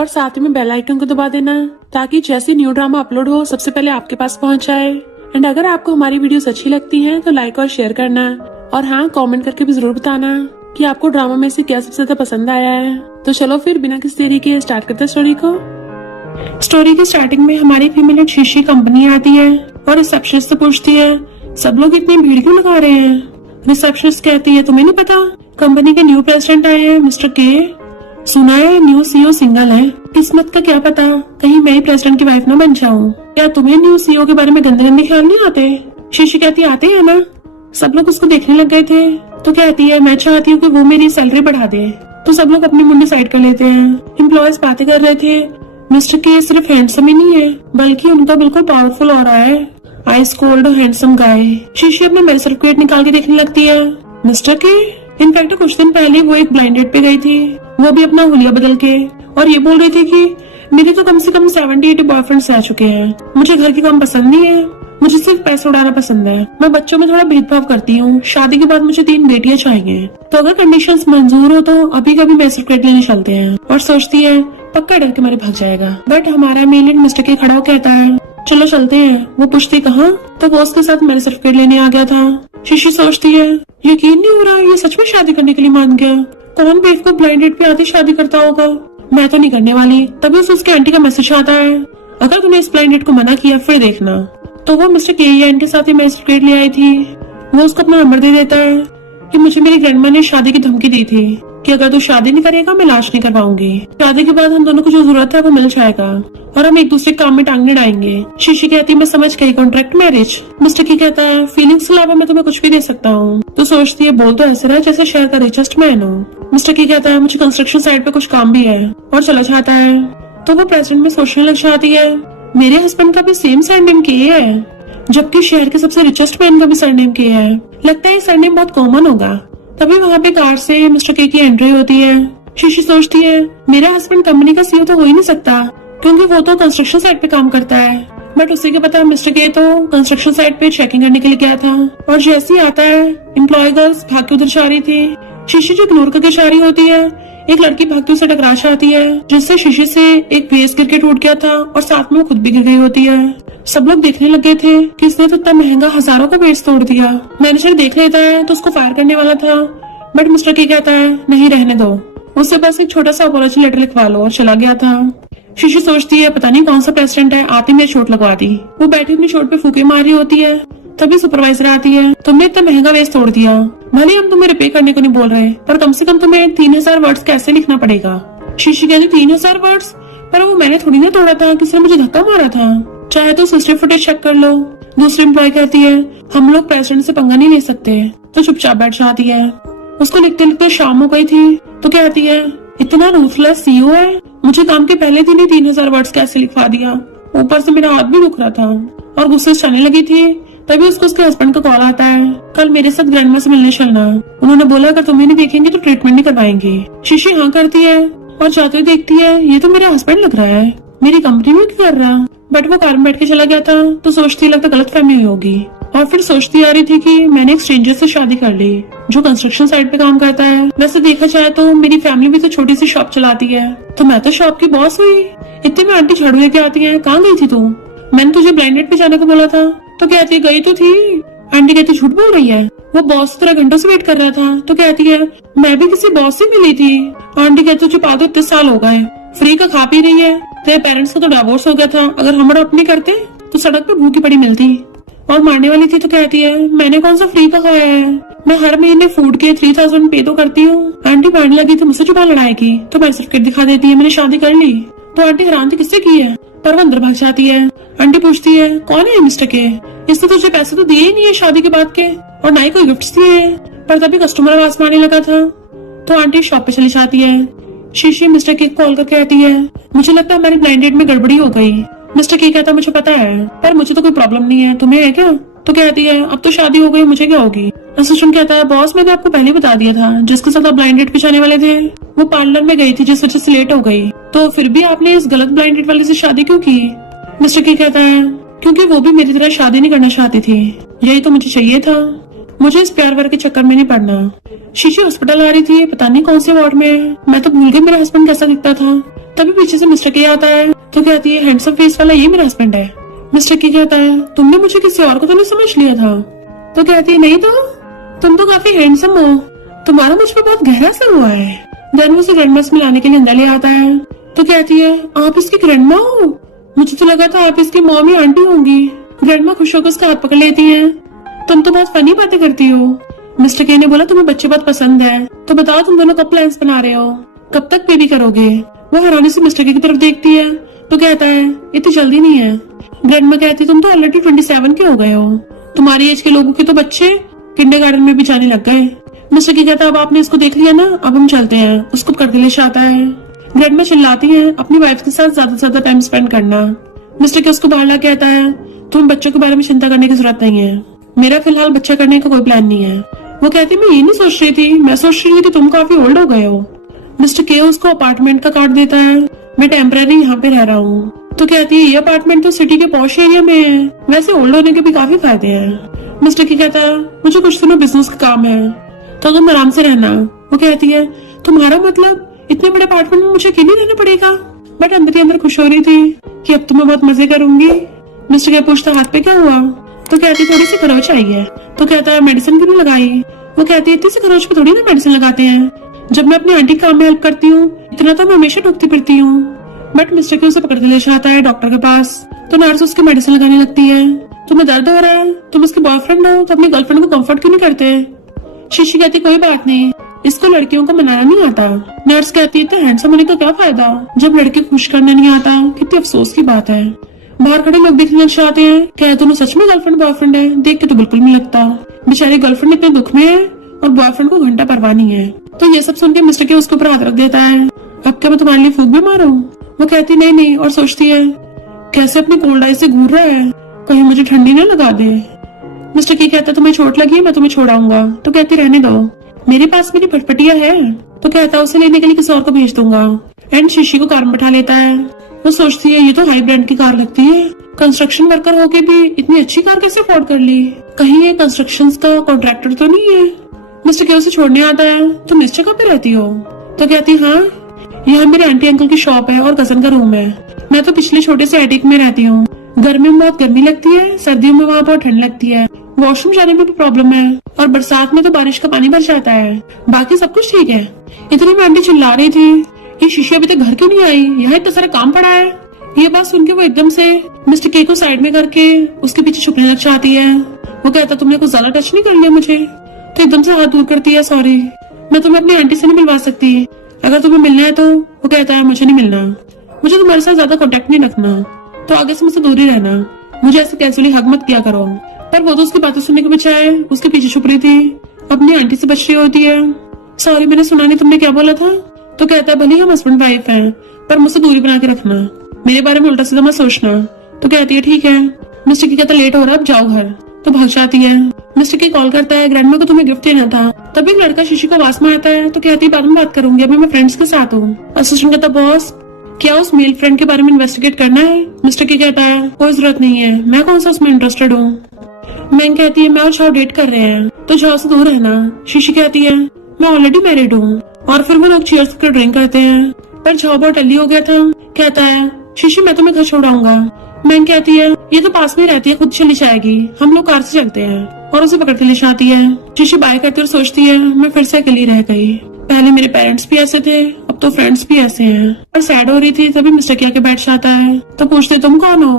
और साथ में बेल आइकन को दबा देना ताकि जैसे न्यू ड्रामा अपलोड हो सबसे पहले आपके पास पहुंच जाए। एंड अगर आपको हमारी वीडियोस अच्छी लगती हैं तो लाइक और शेयर करना, और हाँ, कमेंट करके भी जरूर बताना कि आपको ड्रामा में से क्या सबसे ज्यादा पसंद आया है। तो चलो फिर बिना किसी देरी के स्टार्ट करते हैं स्टोरी को। स्टोरी की स्टार्टिंग में हमारी फीमेल शीशी कंपनी आती है और रिसेप्शनिस्ट से पूछती है, सब लोग इतनी भीड़ क्यों लगा रहे हैं। रिसेप्शनिस्ट कहती है, तुम्हें नहीं पता कंपनी के न्यू प्रेसिडेंट आए हैं मिस्टर के। सुना है न्यू सीईओ सिंगल है, किस्मत का क्या पता कहीं मैं ही प्रेसिडेंट की वाइफ ना बन जाऊं। क्या तुम्हें न्यू सीईओ के बारे में गंदे गंदे ख्याल नहीं आते। शीशी कहती, आते हैं ना, सब लोग उसको देखने लग गए थे। तो कहती है, मैं चाहती हूँ कि वो मेरी सैलरी बढ़ा दे। तो सब लोग अपनी मुंडी साइड कर लेते हैं। एम्प्लॉयज बातें कर रहे थे, मिस्टर के सिर्फ हैंडसम ही नहीं है बल्कि उनका बिल्कुल पावरफुल हो रहा है, आइस कोल्ड हैंडसम गाय। शीशी अपना मेरे सर्टिफिकेट निकाल के देखने लगती है। मिस्टर के इनफैक्ट कुछ दिन पहले वो एक ब्लाइंड डेट पे गई थी, वो भी अपना हुलिया बदल के, और ये बोल रही थी कि मेरे तो कम से कम 70-80 बॉयफ्रेंड्स रह चुके हैं। मुझे घर के काम पसंद नहीं है, मुझे सिर्फ पैसे उड़ाना पसंद है। मैं बच्चों में थोड़ा भेदभाव करती हूँ। शादी के बाद मुझे 3 बेटियां चाहिए। तो अगर कंडीशंस मंजूर हो तो अभी कभी मैं सर्टिफिकेट लेने चलते हैं। और सोचती है पक्का डर के मारे भाग जाएगा। बट हमारा मेल मिस्टर के खड़ा हो कहता है, चलो चलते हैं। वो पूछती कहाँ, तो वो उसके साथ मेरे सर्टिफिकेट लेने आ गया था। शीशी सोचती है, यकीन नहीं हो रहा ये सच में शादी करने के लिए मान गया। कौन बेवकूफ ब्लाइंड डेट पे आती शादी करता होगा। मैं तो नहीं करने वाली। तभी उसके आंटी का मैसेज आता है, अगर तूने इस ब्लाइंड डेट को मना किया फिर देखना। तो वो मिस्टर के के साथ ही मेरे सर्टिफिकेट ले आई थी। वो उसको अपना नंबर दे देता है कि मुझे मेरी ग्रैंडमा ने शादी की धमकी दी थी कि अगर तू शादी नहीं करेगा मैं लाश नहीं करवाऊंगी। शादी के बाद हम दोनों को जो जरूरत है वो मिल जाएगा और हम एक दूसरे काम में टांग नहीं डालेंगे। शीशी कहती है, मैं समझ गई, कॉन्ट्रैक्ट मैरिज। मिस्टर की कहता है, फीलिंग्स के अलावा मैं तुम्हें कुछ भी दे सकता हूँ। तो सोचती है, बोल तो ऐसा रहा जैसे शहर का रिचेस्ट मैन हो। मिस्टर की कहता है, मुझे कंस्ट्रक्शन साइट पे कुछ काम भी है, और चला जाता है। तो वो प्रेसिडेंट में सोचने लग जाती है, मेरे हस्बैंड का भी सेम सरनेम के है, जबकि शहर के सबसे रिचेस्ट मैन का भी सरनेम के है। लगता है सरनेम बहुत कॉमन होगा। तभी वहाँ पे कार से मिस्टर के की एंट्री होती है। शीशी सोचती है, मेरा हस्बैंड कंपनी का सीईओ तो हो ही नहीं सकता क्योंकि वो तो कंस्ट्रक्शन साइट पे काम करता है। बट उसी के पता मिस्टर के तो कंस्ट्रक्शन साइट पे चेकिंग करने के लिए गया था, और जैसे ही आता है एम्प्लॉय गर्ल्स भाग के उधर जा रही थी। शीशी जो इग्नोर करके जा रही होती है, एक लड़की भागती उसे टकरा जाती है, जिससे शीशी से एक वेस गिर के टूट गया था और साथ में वो खुद भी गिर गई होती है। सब लोग देखने लगे थे कि इसने तो इतना महंगा हजारों का वेस तोड़ दिया। मैनेजर देख लेता है तो उसको फायर करने वाला था, बट मिस्टर के कहता है, नहीं रहने दो, उससे बस एक छोटा सा अपॉलॉजी लेटर लिखवा लो, और चला गया था। शीशी सोचती है, पता नहीं कौन सा प्रेसिडेंट है, आती मेरी चोट लगवा दी। वो बैठी अपनी चोट पे फूके मार रही होती है। तभी सुपरवाइजर आती है, तुमने इतना महंगा वेस तोड़ दिया, भले हम तुम्हें रिपेयर करने को नहीं बोल रहे, पर कम से कम तुम्हें 3000 वर्ड्स कैसे लिखना पड़ेगा। शीशी कहती, 3000 वर्ड्स? पर वो मैंने थोड़ी ना तोड़ा था, किसी ने मुझे धक्का मारा था, चाहे तो सिस्टम फुटेज चेक कर लो। दूसरी एम्प्लॉय कहती है, हम लोग प्रेसिडेंट से पंगा नहीं ले सकते। तो चुपचाप बैठ जाती है। उसको लिखते लिखते शाम हो गई थी। तो कहती है, इतना रूथलेस सीईओ है, मुझे काम के पहले दिन ही 3000 वर्ड्स कैसे लिखवा दिया। ऊपर से मेरा हाथ भी दुख रहा था और गुस्से से चलने लगी थी। तभी उसको उसके हस्बैंड का कॉल आता है, कल मेरे साथ ग्रैंडमा से मिलने चलना। उन्होंने बोला अगर तुम्हें नहीं देखेंगे तो ट्रीटमेंट नहीं करवाएंगे। शीशी हाँ करती है और जाते हुए देखती है, ये तो मेरा हस्बैंड लग रहा है, मेरी कंपनी में क्या कर रहा। बट वो कार में बैठ के चला गया था। तो सोचती लगता गलतफहमी हुई होगी, और फिर सोचती आ रही थी कि मैंने एक स्ट्रेंजर से शादी कर ली जो कंस्ट्रक्शन साइट पे काम करता है। वैसे देखा जाए तो मेरी फैमिली भी तो छोटी सी शॉप चलाती है, तो मैं तो शॉप की बॉस हुई। इतने में आंटी झाड़ू लेके आती है, कहाँ गई थी तू, मैंने तुझे ब्लाइंड डेट पे जाने को बोला था। तो कहती है, गई तो थी। आंटी कहती, झूठ बोल रही है, वो बॉस तरह घंटों से वेट कर रहा था। तो कहती है, मैं भी किसी बॉस से मिली थी। आंटी कहती, तुझे पागल 30 साल हो गए, फ्री का खा पी रही है, तेरे पेरेंट्स का तो डिवोर्स हो गया था, अगर हम अपने करते तो सड़क पे भूखी पड़ी मिलती और मारने वाली थी। तो कहती है, मैंने कौन सा फ्री का खाया है, मैं हर महीने फूड के 3000 पे तो करती हूँ। आंटी मारने लगी तो मुझसे चुपा लड़ाएगी। तो मैं सर्टिफिकेट दिखा देती है, मैंने शादी कर ली। तो आंटी हैरान थी, किससे की है, पर वो अंदर भाग जाती है। आंटी पूछती है, कौन है मिस्टर के, इसने तुझे पैसे तो दिए ही नहीं है शादी के बाद के, और ना ही कोई गिफ्ट दिए है। पर तभी कस्टमर आवाज मारने लगा था। तो आंटी शॉप पे चली जाती है। शीशी मिस्टर के कॉल कर कहती है, मुझे लगता है हमारी ब्लाइंड डेट में गड़बड़ी हो गई। मिस्टर के कहता, मुझे पता है, पर मुझे तो कोई प्रॉब्लम नहीं है, तुम्हें है क्या। तो कहती है, अब तो शादी हो गई, मुझे क्या होगी। असिस्टेंट कहता है, बॉस मैंने आपको पहले बता दिया था, जिसके साथ आप ब्लाइंड डेट पे जाने वाले थे वो पार्लर में गई थी, जिस वजह से लेट हो गई। तो फिर भी आपने इस गलत ब्लाइंड डेट वाले से शादी क्यों की। मिस्टर के कहता है, क्योंकि वो भी मेरी तरह शादी नहीं करना चाहती थी, यही तो मुझे चाहिए था, मुझे इस प्यार वर्ग के चक्कर में नहीं पड़ना। शीशी हॉस्पिटल आ रही थी, पता नहीं कौन से वार्ड में है, मैं तो भूल गई मेरा हस्बैंड कैसा दिखता था। तभी पीछे से मिस्टर के आता है तो कहती है हैंडसम फेस वाला ये मेरा हस्बैंड है। मिस्टर की कहता है तुमने मुझे किसी और को तो नहीं समझ लिया था। तो कहती है नहीं तो तुम तो काफी हैंडसम हो, तुम्हारा मुझ पर बहुत गहरा असर हुआ है। देन वो उसे ग्रैंडमा से मिलाने के लिए अंदर ले आता है तो कहती है आप इसकी ग्रैंडमा हो, मुझे तो लगा था आप इसकी मॉम या आंटी होंगी। ग्रैंडमा खुश होकर उसका हाथ पकड़ लेती है। तुम तो बहुत फनी बातें करती हो। मिस्टर के ने बोला तुम्हें बच्चे बहुत पसंद है, तो बताओ तुम दोनों कब प्लान्स बना रहे हो, कब तक बेबी करोगे। वो हैरानी से मिस्टर के की तरफ देखती है तो कहता है इतनी जल्दी नहीं है। ग्रैंडमा कहती है तुम तो ऑलरेडी 27 के हो गए हो, तुम्हारी एज के लोगों के तो बच्चे किंडरगार्टन में भी जाने लग गए। मिस्टर की कहता है अब आपने इसको देख लिया ना, अब हम चलते हैं। उसको पकड़ के ले आता है। ग्रैंडमा चिल्लाती है अपनी वाइफ के साथ ज्यादा से ज्यादा टाइम स्पेंड करना। मिस्टर के उसको बाहर ला कहता है तुम्हें बच्चों के बारे में चिंता करने की जरूरत नहीं है, मेरा फिलहाल बच्चा करने का कोई प्लान नहीं है। वो कहती मैं ये नहीं सोच रही थी, मैं सोच रही थी कि तुम काफी ओल्ड हो गए हो। मिस्टर के उसको अपार्टमेंट का कार्ड देता है, मैं टेम्पररी यहाँ पे रह रहा हूँ। तो कहती है ये अपार्टमेंट तो सिटी के पॉश एरिया में है, वैसे ओल्ड होने के भी काफी फायदे हैं। मिस्टर की कहता है मुझे कुछ दिनों बिजनेस का काम है तो तुम आराम से रहना। वो कहती है तुम्हारा मतलब इतने बड़े अपार्टमेंट में मुझे अकेले रहना पड़ेगा। बट अंदर ही अंदर खुश हो रही थी कि अब तो मैं बहुत मजे करूंगी। मिस्टर के पूछता हाथ पे क्या हुआ। तो कहती थोड़ी सी खरोच आई है। तो कहता है मेडिसिन क्यों नहीं लगाई। वो कहती है इतनी सी खरोच पे थोड़ी ना मेडिसिन लगाते हैं, जब मैं अपनी आंटी काम में हेल्प करती हूँ इतना तो मैं हमेशा टूकती फिरती हूँ। बट मिस्टर के उसे पकड़ के ले जाता है डॉक्टर के पास। तो नर्स उसकी मेडिसिन लगाने लगती है। तुम्हें दर्द हो रहा है, तुम उसके बॉयफ्रेंड हो तो अपनी गर्लफ्रेंड को कंफर्ट क्यों नहीं करते। शीशी कहती कोई बात नहीं, इसको लड़कियों को मनाना नहीं आता। नर्स कहती है हैंडसम होने का क्या फायदा जब लड़की खुश करना नहीं आता, कितनी अफसोस की बात है। बाहर खड़े लोग देखने लग जाते हैं, क्या दोनों सच में गर्लफ्रेंड बॉयफ्रेंड है। देख के तो बिल्कुल नहीं लगता, बेचारी गर्लफ्रेंड इतने दुख में है और बॉयफ्रेंड को घंटा परवाह नहीं है। तो ये सब सुन के मिस्टर के उसके ऊपर हाथ रख देता है, अब क्या मैं तुम्हारे लिए फूक भी मारूं। वो कहती नहीं नहीं, और सोचती है कैसे अपनी कोल्ड आई से घूर रहा है, कहीं मुझे ठंडी न लगा दे। मिस्टर की कहता तुम्हें चोट लगी है, मैं तुम्हें छोड़ाऊंगा। तो कहती रहने दो, मेरे पास मेरी फटफटिया है। तो कहता उसे लेने के लिए किसी और को भेज दूंगा। एंड शीशी को कार में बैठा लेता है। वो सोचती है ये तो हाई ब्रांड की कार लगती है, कंस्ट्रक्शन वर्कर होके भी इतनी अच्छी कार कैसे अफोर्ड कर ली, कहीं ये कंस्ट्रक्शन का कॉन्ट्रैक्टर तो नहीं है। मिस्टर के उसे छोड़ने आता है। तुम इस जगह पे रहती हो। तो कहती हाँ, यहाँ मेरे आंटी अंकल की शॉप है और कजन का रूम है। मैं तो पिछले छोटे से एटिक में रहती हूँ। गर्मियों में बहुत गर्मी लगती है, सर्दियों में वहाँ बहुत ठंड लगती है। वॉशरूम जाने में भी प्रॉब्लम है और बरसात में तो बारिश का पानी भर जाता है। बाकी सब कुछ ठीक है। इतनी में आंटी चिल्ला रही थी ये शीशी अभी तक घर क्यों नहीं आई, यहाँ इतना सारा काम पड़ा है। ये बात सुन के वो एकदम से मिस्टर के को साइड में करके उसके पीछे छुपने लग जाती है। वो कहता तुमने कुछ ज्यादा टच नहीं कर लिया मुझे। तो एकदम से हाथ दूर करती है, सॉरी मैं तुम्हें अपनी आंटी से नहीं मिलवा सकती, अगर तुम्हें मिलना है तो। वो कहता है मुझे नहीं मिलना, मुझे तुम्हारे साथ ज्यादा कॉन्टेक्ट नहीं रखना, तो आगे से मुझसे दूर ही रहना, मुझे ऐसे कैजुअली हग मत किया करो। पर वो तो उसकी बातें सुनने के बजाय उसके पीछे छुप रही थी, अपनी आंटी से बच रही होती है। सॉरी मैंने सुना नहीं, तुमने क्या बोला था। तो कहता है भले हम हस्बैंड वाइफ हैं, पर मुझसे दूरी बना के रखना, मेरे बारे में उल्टा सीधा मत सोचना। तो कहती है ठीक है। मिस्टर की कहता लेट हो रहा है, अब जाओ घर। तो भाग जाती है। मिस्टर की कॉल करता है, ग्रैंडमा को तुम्हें गिफ्ट देना था। तभी एक लड़का शीशी को आवाज में आता है। तो कहती है बाद में बात करूंगी, अभी मैं फ्रेंड्स के साथ हूँ। असिस्टेंट कहता बॉस क्या उस मेल फ्रेंड के बारे में इन्वेस्टिगेट करना है। मिस्टर की कहता है कोई जरूरत नहीं है, मैं कौन सा उसमें इंटरेस्टेड हूँ। मैंग कहती है मैं और झाओ डेट कर रहे हैं, तो झाओ से दूर रहना। शीशी कहती है मैं ऑलरेडी मैरिड हूँ। और फिर वो लोग चीयर्स कर ड्रिंक करते हैं, पर झाओ बहुत टल्ली हो गया था। कहता है शीशी मैं तुम्हें घर छोड़ाऊंगा। मैंग कहती है ये तो पास में रहती है, खुद चली जाएगी, हम लोग कार से चलते हैं। और उसे पकड़ के ले जाती है। शीशी बाय करती और सोचती है मैं फिर से अकेली रह गई, पहले मेरे पेरेंट्स भी ऐसे थे, अब तो फ्रेंड्स भी ऐसे हैं। और सैड हो रही थी, तभी मिस्टर के आके बैठ जाता है। तो पूछते तुम कौन हो।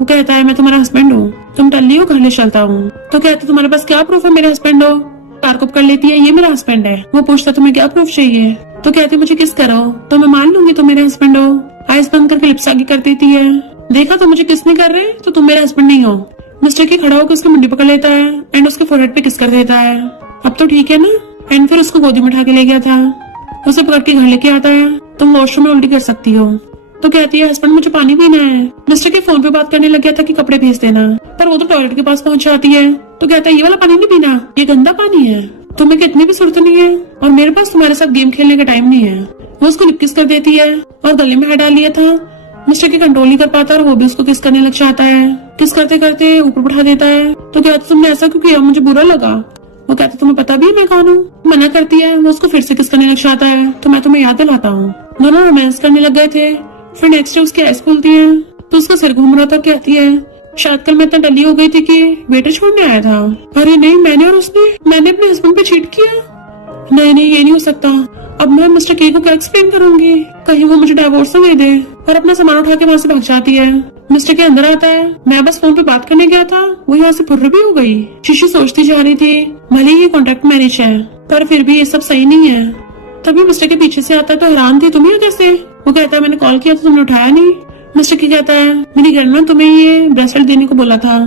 वो कहता है मैं तुम्हारा हस्बैंड हूँ, तुम टल्ली हो, घर ले चलता हूँ। तो कहते तुम्हारे पास क्या प्रूफ है मेरे हस्बैंड हो। तारकुप कर लेती है ये मेरा हस्बैंड है। वो पूछता तुम्हें क्या प्रूफ चाहिए। तो कहती मुझे किस करो, तो मैं मान लूंगी तुम मेरे हस्बैंड हो। आइस बंद करके लिप्स आगे कर देती है। देखा तो मुझे किस नहीं कर रहे, तो तुम मेरे हस्बैंड नहीं हो। मिस्टर की खड़ा होकर उसकी मुंडी पकड़ लेता है एंड उसके फोरहेड पे किस कर देता है। अब तो ठीक है ना। एंड फिर उसको गोदी में उठा के ले गया था। उसे पकड़ के घर लेके आता है। तुम वॉशरूम में उल्टी कर सकती हो। तो कहती है हस्बैंड मुझे पानी पीना है। मिस्टर के फोन पे बात करने लग गया था कि कपड़े भेज देना, पर वो तो टॉयलेट के पास पहुंच जाती है। तो कहता है ये वाला पानी नहीं पीना, ये गंदा पानी है, तुम्हें कितनी भी सुर्त नहीं है और मेरे पास तुम्हारे साथ गेम खेलने का टाइम नहीं है। वो उसको लिप किस कर देती है और गले में हाथ डाल लिया था। मिस्टर की कंट्रोल नहीं कर पाता और वो भी उसको किस करने लग जाता है। किस करते करते ऊपर उठा देता है। तो कहता तुमने ऐसा क्यों किया, मुझे बुरा लगा। वो कहता तुम्हें पता भी है मैं कौन हूँ। मना करती है। वो उसको फिर से किस करने लग जाता है। तो मैं तुम्हें याद दिलाता हूँ दोनों रोमांस करने लग गए थे। फिर नेक्स्ट डे उसकी आइज खुलती है तो उसका सिर घूम रहा था। कहती है शायद कल मैं इतना डली हो गई थी कि वेटर छोड़ने आया था। अरे नहीं, मैंने अपने हस्बैंड पे चीट किया। नहीं, ये नहीं हो सकता। अब मैं मिस्टर के को क्या एक्सप्लेन करूंगी? कहीं वो मुझे डाइवोर्स तो नहीं दे। और अपना सामान उठा के वहाँ से भाग जाती है। मिस्टर के अंदर आता है। मैं बस फोन पे बात करने गया था, वो यहाँ से फुर्र भी हो गई। शीशी सोचती जा रही थी भले ही कॉन्ट्रैक्ट मैरिज है पर फिर भी ये सब सही नहीं है। तभी मिस्टर के पीछे से आता है तो हैरान थी, तुम्हें कैसे? वो कहता है मैंने कॉल किया तो तुमने उठाया नहीं। मिस्टर की कहता है मेरी ग्रैंडमा तुम्हें ये ब्रेसलेट देने को बोला था।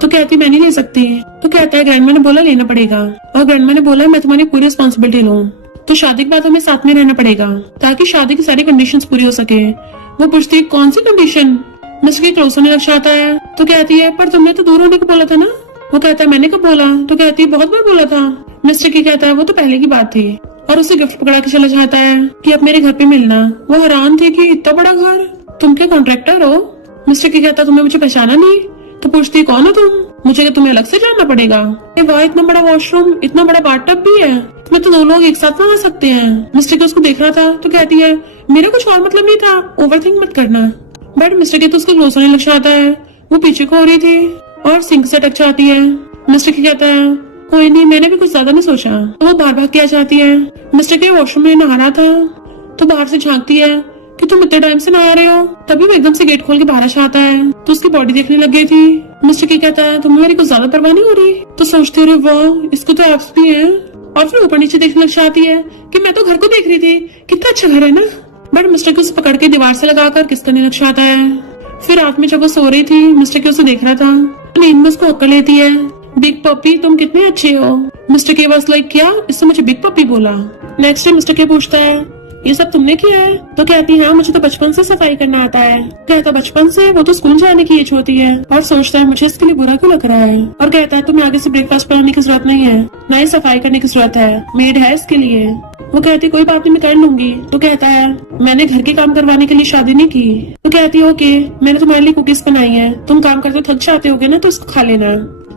तो कहती मैं नहीं ले सकती। तो कहता है ग्रैंडमा ने बोला लेना पड़ेगा और ग्रैंडमा ने बोला मैं तुम्हारी पूरी रिस्पॉन्सिबिलिटी लूं, तो शादी के बाद हमें साथ में रहना पड़ेगा ताकि शादी की सारी कंडीशंस पूरी हो सके। वो पूछती कौन सी कंडीशन? मिस्टर की क्लोज होने लग जाता है तो कहती है पर तुमने तो दूर होने को बोला था ना। वो कहता है मैंने कब बोला? तो कहती है बहुत बार बोला था। मिस्टर की कहता है वो तो पहले की बात थी और उसे गिफ्ट पकड़ा के चला जाता है कि अब मेरे घर पे मिलना। वो हैरान थी कि इतना बड़ा घर, तुम क्या कॉन्ट्रैक्टर हो? मिस्टर की कहता तुम्हें मुझे पहचाना नहीं? तो पूछती कौन हो तुम? मुझे क्या तुम्हें अलग से जानना पड़ेगा? वाह इतना बड़ा वॉशरूम, इतना बड़ा बाथटब भी है, इसमें तो दो लोग एक साथ नहा सकते हैं। मिस्टर की उसको देख रहा था तो कहती है मेरा कुछ और मतलब नहीं था, ओवरथिंक मत करना। बट मिस्टर की तो उसको क्लोज होने लग जाता है। वो पीछे को हो रही थी और सिंक से टच जाती है। मिस्टर की कहता है कोई नहीं, मैंने भी कुछ ज्यादा नहीं सोचा। तो वो बाहर भाग के आ जाती है। मिस्टर के वॉशरूम में नहा रहा था तो बाहर से झांकती है कि तुम इतने टाइम से नहा रहे हो। तभी वो एकदम से गेट खोल के बाहर आ जाता है तो उसकी बॉडी देखने लग गई थी। मिस्टर की कहता है तुम्हें मेरी कुछ ज्यादा परवाह नहीं हो रही? तो सोचते रहे वाह इसको तो एब्स भी है। और फिर ऊपर नीचे देखने लग जाती है कि मैं तो घर को देख रही थी, कितना अच्छा घर है ना। बट मिस्टर की उसे पकड़ के दीवार से लगाकर किस करने लग जाता है। फिर रात में जब वो सो रही थी मिस्टर की उसे देख रहा था, नींद में उसको हक्का लेती है बिग पप्पी तुम कितने अच्छे हो। मिस्टर के बस लाइक क्या, इससे मुझे बिग पप्पी बोला। नेक्स्ट डे मिस्टर के पूछता है ये सब तुमने किया है? तो कहती है हाँ मुझे तो बचपन से सफाई करना आता है। कहता बचपन से? वो तो स्कूल जाने की एज होती है। और सोचता है मुझे इसके लिए बुरा क्यों लग रहा है। और कहता है तुम्हें आगे से ब्रेकफास्ट बनाने की जरूरत नहीं है, ना ही सफाई करने की जरूरत है, मेड है इसके लिए। वो कहती कोई बात नहीं मैं कर लूंगी। तो कहता है मैंने घर के काम करवाने के लिए शादी नहीं की। तो कहती है ओके मैंने तुम्हारे लिए कुकीज बनाई है, तुम काम करते थक जाते होगे ना तो इसको खा लेना।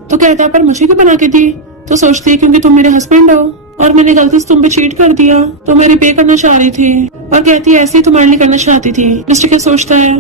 तो कहता है पर मुझे क्यों बना के दी? तो सोचती है क्योंकि तुम मेरे हस्बैंड हो और मैंने गलती से तुम पे चीट कर दिया तो मेरे पे करना चाह रही थी। और कहती है ऐसे ही तुम्हारे लिए करना चाहती थी। मिस्टर क्या सोचता है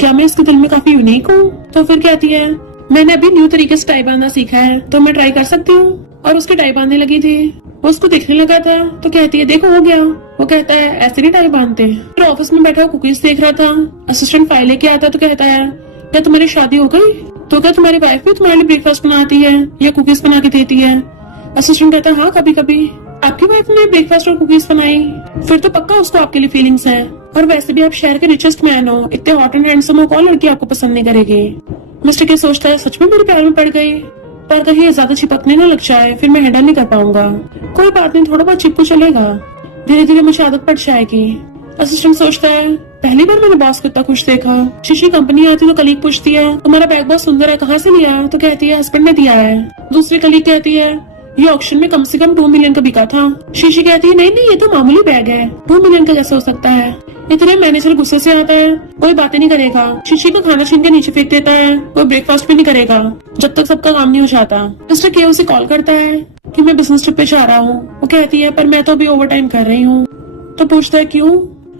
क्या मैं इसके दिल में काफी यूनिक हूँ? तो फिर कहती है मैंने अभी न्यू तरीके से टाई बांधना सीखा है तो मैं ट्राई कर सकती हूँ। और उसके टाई बांधने लगी थी, वो उसको देखने लगा था तो कहती है देखो हो गया। वो कहता है ऐसे नहीं टाई बांधते। फिर ऑफिस में बैठा कुकीज देख रहा था, असिस्टेंट फाइल लेके आता तो कहता है क्या तुम्हारी शादी हो गई? तो क्या तुम्हारी वाइफ भी तुम्हारे लिए ब्रेकफास्ट बनाती है या कुकीज बना के देती है? असिस्टेंट कहता है हाँ कभी कभी। आपकी वाइफ ने ब्रेकफास्ट और कुकीज बनाई? फिर तो पक्का उसको आपके लिए फीलिंग्स है। और वैसे भी आप शहर के रिचेस्ट मैन हो, इतने हॉट एंड हैंडसम हो, कौन लड़की आपको पसंद नहीं करेगी। मिस्टर के सोचता है सच में मेरे प्यार में पड़ गई, पर कहीं ज्यादा चिपकने न लग जाए फिर मैं हैंडल नहीं कर पाऊंगा। कोई बात नहीं थोड़ा बहुत चिपकू चलेगा, धीरे धीरे मुझे आदत पड़ जाएगी। असिस्टेंट सोचता है पहली बार मैंने बॉस को इतना खुश देखा। शीशी कंपनी आती तो कलीग पूछती है तुम्हारा बैग बहुत सुंदर है, कहाँ से लिया? तो कहती है हस्बैंड ने दिया है। दूसरी कलीग कहती है ये ऑक्शन में कम से कम 2 मिलियन का बिका था। शीशी कहती है नहीं नहीं ये तो मामूली बैग है, 2 मिलियन का कैसे हो सकता है। इतने मैनेजर गुस्से से आता है, कोई बातें नहीं करेगा, शीशी का खाना छीन के नीचे फेंक देता है, कोई ब्रेकफास्ट भी नहीं करेगा जब तक सबका काम नहीं हो जाता। मिस्टर के उसे कॉल करता है कि मैं बिजनेस ट्रिप पे जा रहा हूँ। वो कहती है पर मैं तो अभी ओवर टाइम कर रही हूँ। तो पूछता है क्यों?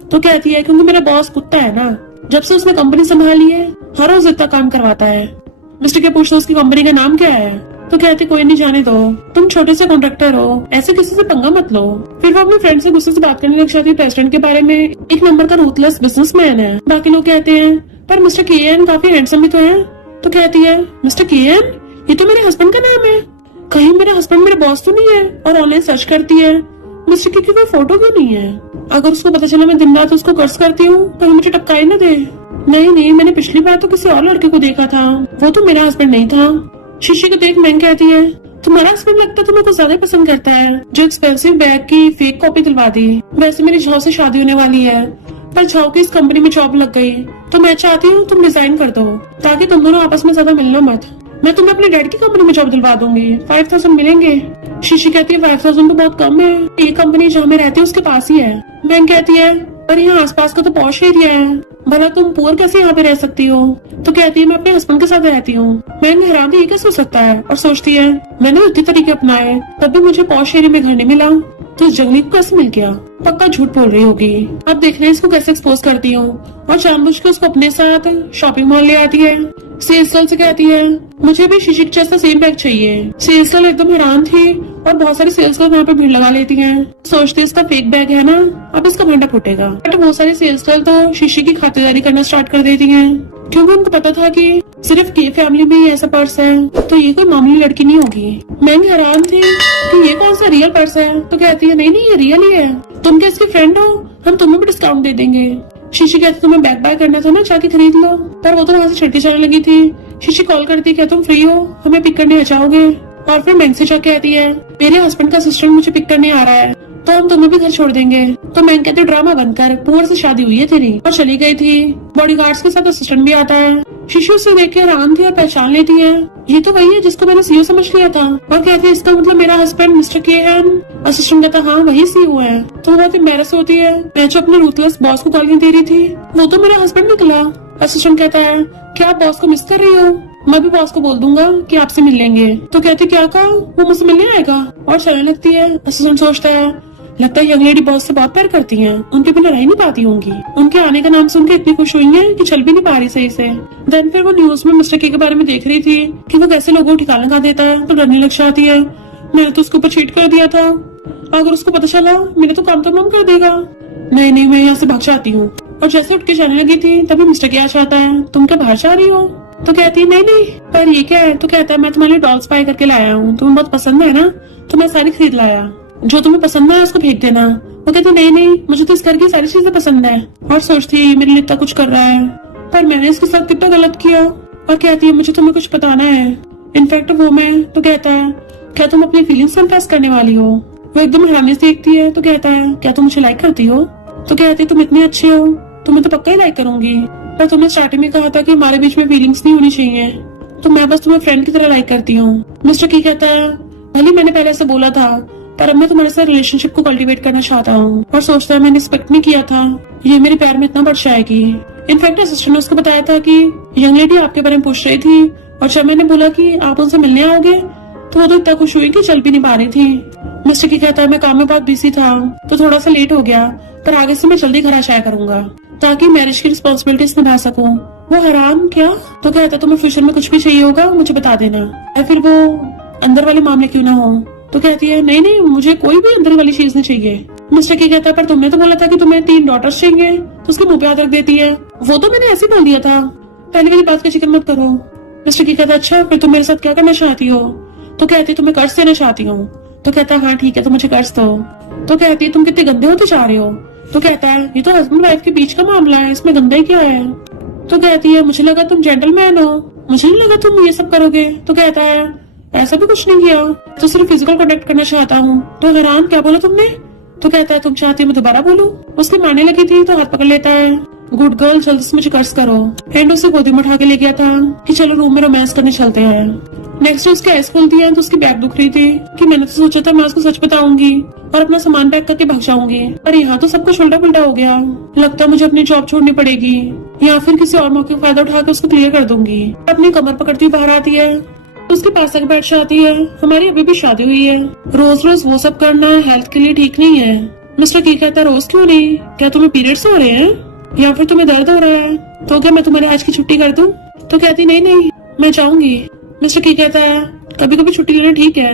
तो कहती है क्योंकि मेरा बॉस कुत्ता है ना, जब से उसने कंपनी संभाली है हर रोज इतना काम करवाता है। मिस्टर के पूछता है उसकी कंपनी का नाम क्या है? तो कहती कोई नहीं जाने दो, तुम छोटे से कॉन्ट्रैक्टर हो, ऐसे किसी से पंगा मत लो। फिर वो अपने फ्रेंड से गुस्से से बात करने लग जाती है प्रेसिडेंट के बारे में, एक नंबर का रूथलेस बिजनेसमैन है। बाकी लोग कहते हैं पर मिस्टर केएन काफी हैंडसम भी तो है। तो कहती है मिस्टर केएन ये तो मेरे हस्बैंड का नाम है, कहीं मेरा हस्बैंड मेरे बॉस तो नहीं है। और ऑनलाइन सर्च करती है मिस्टर की कोई फोटो क्यों नहीं है। अगर उसको पता चला मैं दिन रात उसको कर्ज करती हूँ कहीं मुझे टपकाई न दे। नहीं मैंने पिछली बार तो किसी और लड़के को देखा था, वो तो मेरा हस्बैंड नहीं था। शीशी को देख मैंग कहती है तुम्हारा हस्बैंड लगता है तुम्हें कुछ ज्यादा पसंद करता है, जो एक्सपेंसिव बैग की फेक कॉपी दिलवा दी। वैसे मेरी झाव से शादी होने वाली है, पर झाव की इस कंपनी में जॉब लग गई तो मैं चाहती हूँ तुम रिजाइन कर दो ताकि तुम दोनों आपस में ज्यादा मिलना मत। मैं तुम्हें अपने डैड की कंपनी में जॉब दिलवा दूंगी, 5000 मिलेंगे। शीशी कहती है 5000 तो बहुत कम है, ये कंपनी जहाँ मैं रहती हूँ उसके पास ही है। मैंग कहती है पर यहाँ आसपास का तो पॉश एरिया है, भला तुम पुअर कैसे यहाँ पे रह सकती हो? तो कहती है मैं अपने हस्बैंड के साथ रहती हूँ। मैं हैरान थी ये कैसे हो सकता है, और सोचती है मैंने उतने तरीके अपनाए तब भी मुझे पॉश एरिया में घर नहीं मिला, तो इस जंगली को कैसे मिल गया? पक्का झूठ बोल रही होगी। अब देख रहे हैं इसको कैसे एक्सपोज करती हूँ। और जानबूझ के उसको अपने साथ शॉपिंग मॉल ले आती है। सेल्स गर्ल से कहती है मुझे भी शिशिक जैसा सेम बैग चाहिए। सेल्स गर्ल एकदम हैरान थी और बहुत सारी सेल्स गर्ल वहाँ पे भीड़ लगा लेती हैं। सोचते इसका फेक बैग है ना, अब इसका भंडा फूटेगा। बट बहुत सारी सेल्स गर्ल तो शीशी की खातिरदारी करना स्टार्ट कर देती हैं, क्योंकि उनको पता था कि सिर्फ के फैमिली में ही ऐसा पर्स है, तो ये कोई मामूली लड़की नहीं होगी। मैं भी हैरान थी कि ये कौन सा रियल पर्स है। तो कहती है नहीं नहीं ये रियल ही है, तुम क्या इसकी फ्रेंड हो, हम तुम्हें भी डिस्काउंट दे देंगे। शीशी कहती तुम्हें बैग बाय करना था ना, जाके खरीद लो। पर वो तो वहाँ से छिड़की चलने लगी थी। शीशी कॉल करती क्या तुम फ्री हो, हमें पिक करने आ जाओगे? और फिर मैंग से जाके कहती है मेरे हस्बैंड का असिस्टेंट मुझे पिक करने आ रहा है, तो हम तुम्हें भी घर छोड़ देंगे। तो मैंग कहती ड्रामा बंद कर, पुअर से शादी हुई है तेरी, और चली गई थी। बॉडीगार्ड्स के साथ असिस्टेंट भी आता है। शीशु उसे देख के हैरान थी और पहचान लेती है ये तो वही है जिसको मैंने सीईओ समझ लिया था। और कहती है इसका मतलब मेरा हस्बैंड मिस्टर केएन। असिस्टेंट कहता हाँ वही सीईओ है। तो वो बहुत एम्बैरस होती है, मैं जो अपने रूथलेस बॉस को कॉल नहीं दे रही थी वो तो मेरा हस्बैंड निकला। असिस्टेंट कहता है क्या आप बॉस को मिस कर रही हो? मैं भी बॉस को बोल दूंगा कि आपसे मिल लेंगे। तो कहती क्या कहा, वो मुझसे मिलने आएगा, और चलने लगती है। असिस्टेंट सोचता है लगता है यंग लेडी बॉस से बहुत प्यार करती हैं, उनके बिना रह नहीं पाती होंगी। उनके आने का नाम सुन के इतनी खुश हुई है कि चल भी नहीं पा रही सही से। देन फिर वो न्यूज में मिस्टर के बारे में देख रही थी कि वो कैसे लोगों को ठिकाना लगा देता है, तो डरने लग जाती है। मैंने तो उसके ऊपर चीट कर दिया था, अगर उसको पता चला मेरे तो काम तमाम कर देगा। नहीं नहीं मैं यहाँ से भाग जाती हूँ। और जैसे उठ के जाने लगी थी तभी मिस्टर के आ जाता है, तुम क्या बाहर जा रही हो? तो कहती है नहीं नहीं पर ये क्या है? तो कहता है मैं तुम्हारे लिए डॉल्स बाय करके लाया हूँ, तुम्हें बहुत पसंद है ना, तो मैं सारी खरीद लाया, जो तुम्हें पसंद है उसको फेंक देना। वो कहती नहीं नहीं मुझे तो इस घर की सारी चीजें पसंद है। और सोचती है मेरे लिए इतना कुछ कर रहा है, पर मैंने इसके साथ कितना गलत किया। और कहती है मुझे तुम्हें कुछ बताना है, इनफैक्ट वो मैं। तो कहता है क्या तुम अपनी फीलिंग्स कंफेस करने वाली हो? वो एकदम हैरानी से देखती है। तो कहता है क्या तुम मुझे लाइक करती हो? तो कहती है तुम इतनी अच्छी हो, तुम्हें तो पक्का ही लाइक करूंगी, पर तुमने स्टार्टिंग में कहा था कि हमारे बीच में फीलिंग्स नहीं होनी चाहिए, तो मैं बस तुम्हें फ्रेंड की तरह लाइक करती हूँ। मिस्टर की कहता है भले मैंने पहले ऐसे बोला था, पर अब मैं तुम्हारे साथ रिलेशनशिप को कल्टीवेट करना चाहता हूँ। और सोचता है मैंने एक्सपेक्ट नहीं किया था ये मेरे प्यार में इतना बढ़ जाएगी। इनफैक्ट असिस्टेंट ने उसको बताया था कि यंग लेडी आपके बारे में पूछ रही थी, और जब मैंने बोला कि आप उनसे मिलने आओगे तो वो तो इतना खुश हुई कि चल भी नहीं पा रही थी। मिस्टर की कहता है मैं काम में बहुत बिजी था तो थोड़ा सा लेट हो गया, पर आगे से मैं जल्दी घर आ जाया करूंगा ताकि मैरिज की रिस्पॉन्सिबिलिटीज निभा सकूं। वो हैरान क्या? तो कहता तुम्हें फ्यूचर में कुछ भी चाहिए होगा मुझे बता देना, या फिर वो अंदर वाले मामले क्यों ना हो। तो कहती है नहीं नहीं मुझे कोई भी अंदर वाली चीज नहीं चाहिए। मिस्टर की कहता है पर तुमने तो बोला था कि तुम्हें 3 डॉटर्स चाहिए, तो उसके मुंह पे हाथ रख देती है। वो तो मैंने ऐसे ही बोल दिया था, पहले वाली बात का जिक्र मत करो। मिस्टर की कहता है अच्छा फिर तुम मेरे साथ क्या करना चाहती हो? तो कहती है तुम्हें कर्ज देना चाहती हूँ। तो कहता है हाँ ठीक है तो मुझे कर्ज दो। तो कहती है तुम कितने गंदे होते जा रहे हो। तो कहता है ये तो हस्बैंड वाइफ के बीच का मामला है, इसमें गंदा ही क्या है। तो कहती है मुझे लगा तुम जेंटलमैन हो, मुझे नहीं लगा तुम ये सब करोगे। तो कहता है ऐसा भी कुछ नहीं किया, तो सिर्फ फिजिकल कॉन्टेक्ट करना चाहता हूँ। तो हैरान क्या बोला तुमने? तो कहता है तुम चाहती हो मैं दोबारा बोलूं? उसकी मारने लगी थी तो हाथ पकड़ लेता है, गुड गर्ल जल्दी से मुझे कर्ज करो। एंड उसे गोदी में उठा के ले गया था कि चलो रूम में रोमांस करने चलते हैं। नेक्स्ट डे उसकी आइस खुलती है तो उसकी बैग दुख रही थी कि मैंने तो सोचा था मैं उसको सच बताऊंगी और अपना सामान पैक करके भाग जाऊंगी, पर यहाँ तो सब कुछ उल्टा पुल्टा हो गया। लगता मुझे अपनी जॉब छोड़नी पड़ेगी या फिर किसी और मौके का फायदा उठा के उसको क्लियर कर दूंगी। अपनी कमर पकड़ती बाहर आती है तो उसके पास आके बैठ जाती है, हमारी अभी भी शादी हुई है, रोज रोज वो सब करना हेल्थ के लिए ठीक नहीं है। मिस्टर की कहता है रोज क्यों नहीं, क्या तुम्हें पीरियड्स हो रहे हैं या फिर तुम्हें दर्द हो रहा है? तो क्या मैं तुम्हारे आज की छुट्टी कर दूं? तो कहती नहीं नहीं मैं जाऊंगी। मिस्टर की कहता है कभी कभी छुट्टी लेना ठीक है,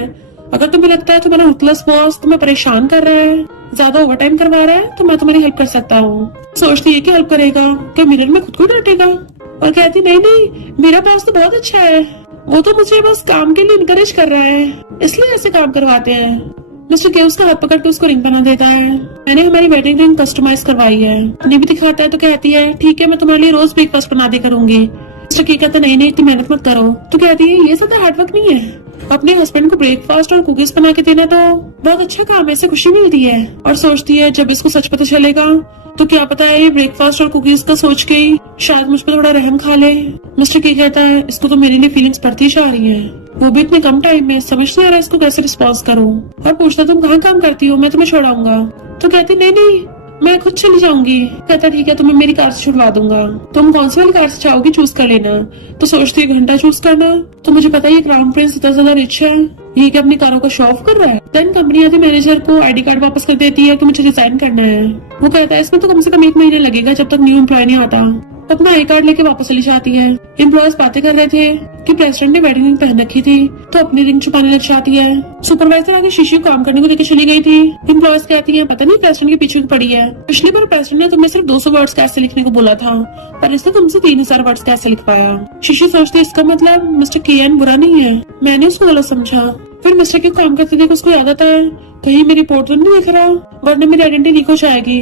अगर तुम्हें लगता है तुम्हारा रूथलेस बॉस तुम्हें परेशान कर रहा है, ज्यादा ओवर टाइम करवा रहा है, तो मैं तुम्हारी हेल्प कर सकता हूँ। सोचती है कि हेल्प करेगा, क्या मिरर में खुद को डांटेगा? और कहती नहीं नहीं मेरा बॉस तो बहुत अच्छा है, वो तो मुझे बस काम के लिए इनकरेज कर रहा है, इसलिए ऐसे काम करवाते हैं। मिस्टर के उसका हाथ पकड़ के उसको रिंग बना देता है, मैंने हमारी वेडिंग रिंग कस्टमाइज करवाई है, अपनी भी दिखाता है। तो कहती है ठीक है मैं तुम्हारे लिए रोज ब्रेकफास्ट बना दे करूंगी। मिस्टर की कहता नहीं नहीं इतनी मेहनत मत करो। तो कहती है ये सब हार्डवर्क नहीं है, अपने हस्बैंड को ब्रेकफास्ट और कुकीज बना के देना तो बहुत अच्छा काम है, इससे खुशी मिलती है। और सोचती है जब इसको सच पता चलेगा तो क्या पता है ये ब्रेकफास्ट और कुकीज का सोच के ही शायद मुझ पर थोड़ा रहम खा ले। मिस्टर की कहता है इसको तो मेरे लिए फीलिंग्स बढ़ती जा रही है, वो भी इतने कम टाइम में, समझ नहीं आ रहा इसको कैसे रिस्पॉन्स करूँ। और पूछता तुम कहाँ काम करती हो, मैं तुम्हें छोड़ाऊंगा। तो कहती नहीं नहीं मैं खुद चली जाऊंगी। कहता ठीक है, तुम्हें मेरी कार से छुड़वा दूंगा, तुम कौन सी वाली कार से चाहोगी चूज कर लेना। तो सोचती है घंटा चूज करना, तो मुझे पता है ये क्राउन प्रिंस इतना ज्यादा रिच है, ये क्या अपनी कारों का शो ऑफ कर रहा है। देन कंपनी आती मैनेजर को आईडी कार्ड वापस कर देती है कि मुझे रिजाइन करना है। वो कहता है इसमें तो कम से कम 1 महीने लगेगा जब तक न्यू एम्प्लॉय नहीं आता। अपना आई कार्ड लेके वापस चली जाती है। एम्प्लॉयज बातें कर रहे थे कि प्रेसिडेंट ने वेडिंग रिंग पहन रखी थी, तो अपनी रिंग छुपाने लग जाती है। सुपरवाइजर आगे शीशी को काम करने को लेकर चली गई थी। एम्प्लॉयज कहती हैं पता नहीं प्रेसिडेंट के पीछे पड़ी है, पिछली बार प्रेसिडेंट ने तुम्हें सिर्फ 200 वर्ड्स कैसे लिखने को बोला था, पर इसने तुमसे 3000 वर्ड्स कैसे लिखवाया। शीशी सोचती इसका मतलब मिस्टर केएन बुरा नहीं है, मैंने उसको गलत समझा। फिर मिस्टर के काम करते देख उसको याद आता है कहीं मेरी रिपोर्ट तो नहीं दिख रहा, वरना मेरी आइडेंटिटी लीक हो जाएगी।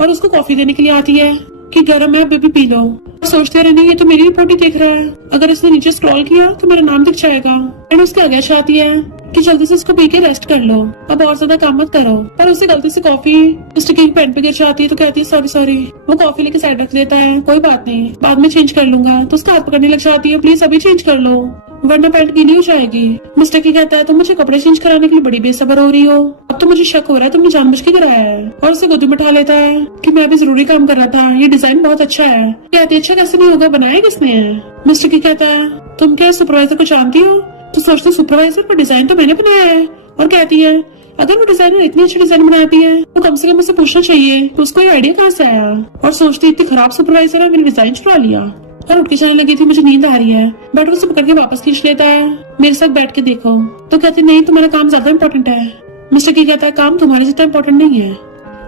और उसको कॉफी देने के लिए आती है कि गर्म है बेबी पी लो। सोचते रहने ये तो मेरी रिपोर्ट ही देख रहा है, अगर इसने नीचे स्क्रॉल किया तो मेरा नाम दिख जाएगा। एंड उसके आगे चाहती है कि जल्दी से इसको पी के रेस्ट कर लो, अब और ज्यादा काम मत करो। पर उसे गलती से कॉफी मिस्टर की पेन पे गिर जाती है, तो कहती है सॉरी सॉरी। वो कॉफी लेके साइड रख देता है, कोई बात नहीं बाद में चेंज कर लूंगा। तो उसका हाथ पकड़ने लग जाती है, प्लीज अभी चेंज कर लो वरना पैंट गीली हो जाएगी। मिस्टर की कहता है तुम मुझे कपड़े चेंज कराने के लिए बड़ी बेसब्र हो रही हो, अब तो मुझे शक हो रहा है तुमने जानबूझ के कराया है। और उसे गोदी में उठा लेता है कि मैं अभी जरूरी काम कर रहा था, ये डिजाइन बहुत अच्छा है। कहती है अच्छा कैसे नहीं होगा, बनाया किसने है। मिस्टर की कहता है तुम क्या सुपरवाइजर को जानती हो। तो सोचते सुपरवाइजर पर डिजाइन तो मैंने बनाया है। और कहती है अगर वो डिजाइनर इतनी अच्छी डिजाइन बनाती है तो कम से कम मुझसे पूछना चाहिए तो उसको ये आइडिया कहाँ से आया। और सोचती इतनी खराब सुपरवाइजर है, मेरी डिजाइन चुरा लिया। और उठ के चलने लगी थी, मुझे नींद आ रही है। बट उसे पकड़ के वापस खींच लेता है, मेरे साथ बैठ के देखो। तो कहती नहीं तुम्हारा काम ज्यादा इम्पोर्टेंट है। मिस्टर की कहता है काम तुम्हारे जितना इम्पोर्टेंट नहीं है,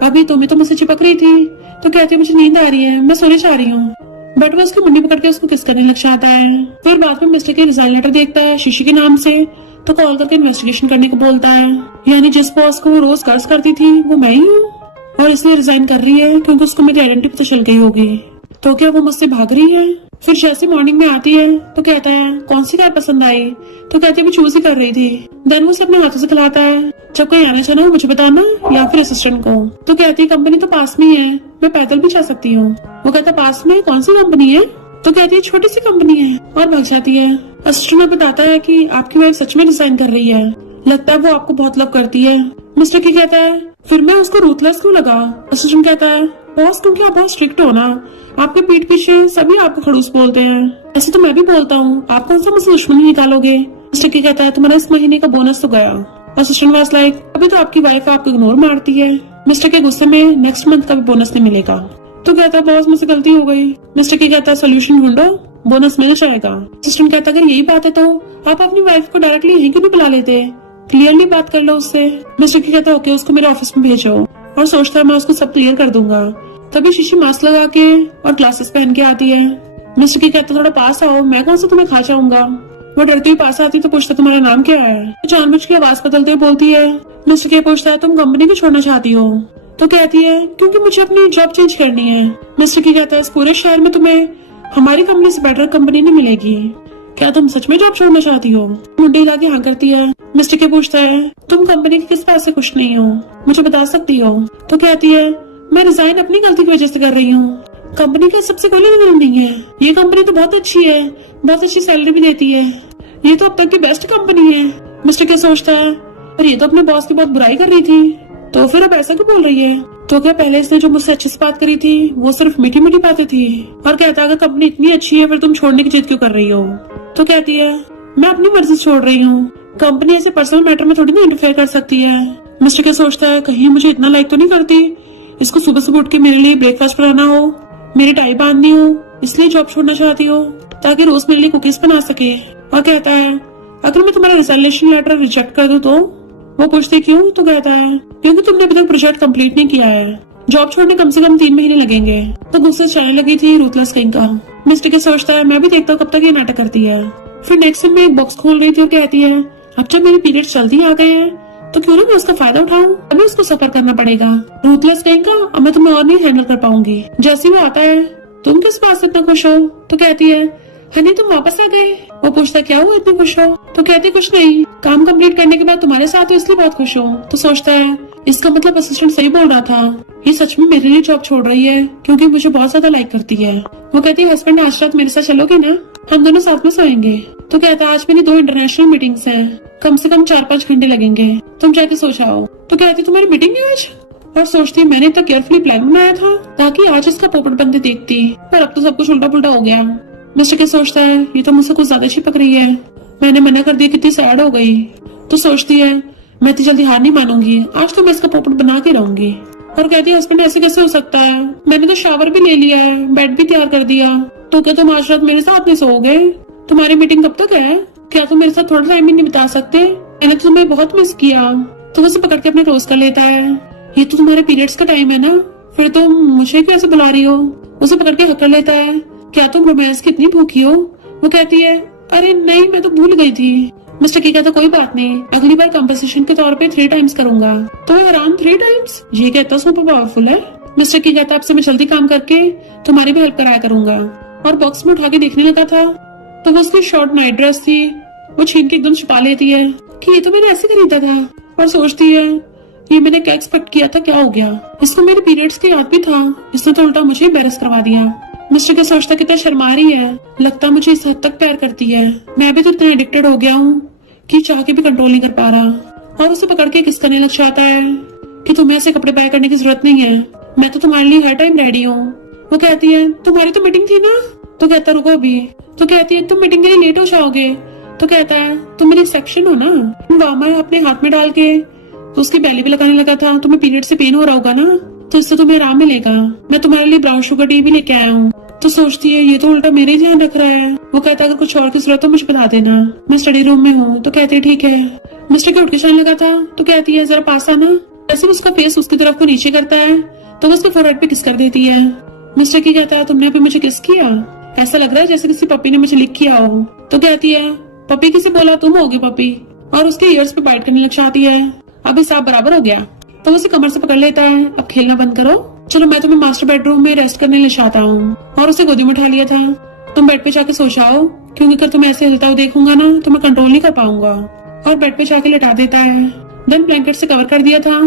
अभी तुम्हें तो मुझसे चिपक रही थी। तो कहती है मुझे नींद आ रही है, मैं सोने जा रही हूँ। बट वो उसकी मुंडी पकड़ के उसको किस करने लग जाता है। फिर बाद में मिस्टर के रिजाइन लेटर देखता है शीशी के नाम से, तो कॉल करके इन्वेस्टिगेशन करने को बोलता है। यानी जिस बॉस को वो रोज कर्ज करती थी वो मैं ही हूँ, और इसलिए रिजाइन कर रही है क्योंकि उसको मेरी आइडेंटिटी पता चल गई होगी। तो क्या वो मुझसे भाग रही है। फिर जैसे मॉर्निंग में आती है तो कहता है कौन सी कार पसंद आई। तो कहती है मैं चूज ही कर रही थी। देन वो उसे अपने हाथों से खिलाता है, जब कहीं आना जाना हो मुझे बताना या फिर असिस्टेंट को। तो कहती है कंपनी तो पास में ही है, मैं पैदल भी जा सकती हूँ। वो कहता पास में कौन सी कंपनी है। तो कहती है छोटी सी कंपनी है, और भाग जाती है। असिस्टेंट में बताता है कि आपकी वाइफ सच में डिजाइन कर रही है, लगता है वो आपको बहुत लव करती है। मिस्टर की कहता है फिर मैं उसको रूथलेस क्यों लगा। असिस्टेंट कहता है बॉस क्योंकि आप बहुत स्ट्रिक्ट हो ना, आपके पीठ पीछे सभी आपको खड़ूस बोलते हैं, ऐसे तो मैं भी बोलता हूँ, आप कौन सा मुझसे दुश्मनी निकालोगे। मिस्टर की कहता है तुम्हारा इस महीने का बोनस तो गया। असिस्टेंट वाज लाइक अभी तो आपकी वाइफ आपको इग्नोर मारती है। मिस्टर के गुस्से में नेक्स्ट मंथ का भी बोनस नहीं मिलेगा। तो कहता है बॉस मुझसे गलती हो गई। मिस्टर की कहता है सोल्यूशन ढूंढो, बोनस मिल जाएगा। असिस्टेंट कहता है अगर यही बात है तो आप अपनी वाइफ को डायरेक्टली यहीं क्यों नहीं बुला लेते, क्लियरली बात कर लो उससे। मिस्टर की कहता है ओके उसको मेरे ऑफिस में भेजो, और सोचता है मैं उसको सब क्लियर कर दूंगा। तभी शीशी मास्क लगा के और ग्लासेस पहन के आती है। मिस्टर की कहता थोड़ा पास आओ, मैं कौन सा तुम्हें खा जाऊंगा। वो डरती हुई पास आती तो पूछता तुम्हारा नाम क्या है। तो जानबूझ के आवाज बदलते हुए बोलती है। मिस्टर के पूछता है तुम कंपनी क्यों छोड़ना चाहती हो। तो कहती है क्योंकि मुझे अपनी जॉब चेंज करनी है। मिस्टर की कहता है इस पूरे शहर में तुम्हें हमारी कंपनी से बेटर कंपनी नहीं मिलेगी, क्या तुम सच में जॉब छोड़ना चाहती हो। मुंडी हिला के हाँ करती है। मिस्टर के पूछता है तुम कंपनी के किस बात से खुश नहीं हो, मुझे बता सकती हो। तो कहती है मैं रिजाइन अपनी गलती की वजह से कर रही हूँ, कंपनी का सबसे कोई लेना देना नहीं है। ये कंपनी तो बहुत अच्छी है, बहुत अच्छी सैलरी भी देती है, ये तो अब तक की बेस्ट कंपनी है। मिस्टर क्या सोचता है पर ये तो अपने बॉस की बहुत बुराई कर रही थी, तो फिर अब ऐसा क्यों बोल रही है। तो क्या पहले इसने जो मुझसे अच्छी से बात करी थी वो सिर्फ मीठी मीठी बातें थी। और कहता है अगर कंपनी इतनी अच्छी है फिर तुम छोड़ने की जिद क्यों कर रही हो। तो कहती है मैं अपनी मर्जी से छोड़ रही हूँ, कंपनी ऐसे पर्सनल मैटर में थोड़ी ना इंटरफेयर कर सकती है। मिस्टर क्या सोचता है कहीं मुझे इतना लाइक तो नहीं करती, इसको सुबह सुबह उठ के मेरे लिए ब्रेकफास्ट बनाना हो, मेरी टाई बांधनी हो, इसलिए जॉब छोड़ना चाहती हो ताकि रोज मेरे लिए कुकीज बना सके। और कहता है अगर मैं तुम्हारा रिजाइनेशन लेटर रिजेक्ट कर दूं तो। वो पूछती क्यों। तो कहता है क्योंकि तुमने अभी तक प्रोजेक्ट कंप्लीट नहीं किया है, जॉब छोड़ने कम से कम 3 महीने लगेंगे। तो गुस्से चलने लगी थी रूथलेस किंग का। मिस्टर के सोचता है मैं भी देखता हूँ कब तक ये नाटक करती है। फिर नेक्स्ट दिन में एक बॉक्स खोल रही थी और कहती है अब जब मेरे पीरियड जल्दी आ गए हैं तो क्यों ना मैं उसका फायदा उठाऊं, अभी उसको सफर करना पड़ेगा। रूथलेस किंग का अब मैं तुम्हें और नहीं हैंडल कर पाऊंगी। जैसे वो आता है तुम किस बात से इतना खुश हो। तो कहती है हनी तुम वापस आ गए। वो पूछता क्या हुआ इतनी खुश हो। तो कहती कुछ नहीं, काम कंप्लीट करने के बाद तुम्हारे साथ हो इसलिए बहुत खुश हूँ। तो सोचता है इसका मतलब असिस्टेंट सही बोल रहा था, ये सच में मेरे लिए जॉब छोड़ रही है क्योंकि मुझे बहुत ज्यादा लाइक करती है। वो कहती है हस्बैंड आज रात मेरे साथ चलोगे ना, हम दोनों साथ में सोएंगे। तो कहता है आज मेरी 2 इंटरनेशनल मीटिंग्स हैं, कम से कम 4-5 घंटे लगेंगे, तुम जाके सो जाओ। तो कहती तुम्हारी मीटिंग है आज। और सोचती है मैंने इतना केयरफुली प्लान बनाया था ताकि आज इसका पोपट बनते देखती, पर अब तो सब कुछ उल्टा पुल्टा हो गया। मिस्टर के सोचता है ये तो मुझसे कुछ ज्यादा चिपक रही है, मैंने मना कर दिया, कितनी सैड हो गई। तो सोचती है मैं इतनी जल्दी हार नहीं मानूंगी, आज तो मैं इसका पोपट बना के रहूंगी। और कहती है हस्बैंड ऐसे कैसे हो सकता है, मैंने तो शावर भी ले लिया है, बेड भी तैयार कर दिया, तो क्या तुम आज रात मेरे साथ नहीं सोओगे? तुम्हारी मीटिंग कब तक है? क्या तुम मेरे साथ थोड़ा टाइम भी नहीं बिता सकते? मैंने तो तुम्हें बहुत मिस किया। तो उसे पकड़ के अपने रोज कर लेता है, ये तो तुम्हारे पीरियड्स का टाइम है ना, फिर तुम मुझे क्यों ऐसे बुला रही हो? उसे पकड़ के हक कर लेता है, क्या तुम रोमांस की इतनी भूखी हो? वो कहती है अरे नहीं, मैं तो भूल गई थी। मिस्टर की कहता कोई बात नहीं, अगली बार कंपनसेशन के तौर पे 3 टाइम्स करूंगा। तो हैरान 3 टाइम्स, ये कहता सुपर पावरफुल है। मिस्टर की कहता आपसे मैं जल्दी काम करके तुम्हारी भी हेल्प कराया करूंगा। और बॉक्स में उठा के देखने लगा था तो वो उसकी शॉर्ट नाइट ड्रेस थी, वो छीन के एकदम छुपा लेती है कि ये तो मैंने ऐसे खरीदा था। और सोचती है ये मैंने क्या एक्सपेक्ट किया था, क्या हो गया, इसको मेरे पीरियड्स की याद भी था, इसने तो उल्टा मुझे एम्बैरेस करवा दिया। मिस्टर क्या सोचता कितना शर्मा रही है, लगता मुझे इस हद तक प्यार करती है, मैं भी तो इतना एडिक्टेड हो गया हूँ कि चाह के भी कंट्रोल नहीं कर पा रहा। और उसे पकड़ के किस करने लग जाता है कि तुम्हें ऐसे कपड़े बाय करने की जरूरत नहीं है, मैं तो तुम्हारे लिए हर टाइम रेडी हूँ। वो कहती है तुम्हारी तो मीटिंग थी ना? तो कहता रुको अभी। तो कहती है तुम मीटिंग के लिए लेट हो जाओगे। तो कहता है तुम मेरी सेक्शन हो ना। वामा अपने हाथ में डाल के तो उसकी बेली भी लगाने लगा था, तुम्हें पीरियड से पेन हो रहा होगा ना, तो इससे तुम्हें आराम मिलेगा, मैं तुम्हारे लिए ब्राउन शुगर टी भी लेके आया हूँ। तो सोचती है ये तो उल्टा मेरे ही ध्यान रख रहा है। वो कहता है अगर कुछ और की जरूरत हो मुझे बता देना, मैं स्टडी रूम में हूँ। तो कहती है ठीक है। मिस्टर के उठ के जाने लगा था तो कहती है जरा पास आना। जैसे उसका फेस उसकी तरफ को नीचे करता है तो वो उसके फोरहेड पे किस कर देती है। मिस्टर की कहता है तुमने अभी मुझे किस किया, ऐसा लग रहा है जैसे किसी पपी ने मुझे लिख किया हो। तो कहती है पपी किसे बोला, तुम होगी पपी। और उसके ईयर्स पे बाइट करने लग जाती है। अब हिसाब बराबर हो गया। तो उसे कमर से पकड़ लेता है, अब खेलना बंद करो, चलो मैं तुम्हें मास्टर बेडरूम में रेस्ट करने ले जाता हूँ। और उसे गोदी में उठा लिया था, तुम बेड पे जाके सो जाओ, क्योंकि अगर तुम्हें ऐसे हिलता हुआ देखूंगा ना तो मैं कंट्रोल नहीं कर पाऊंगा। और बेड पे जाके लेटा देता है। देन ब्लैंकेट से कवर कर दिया था।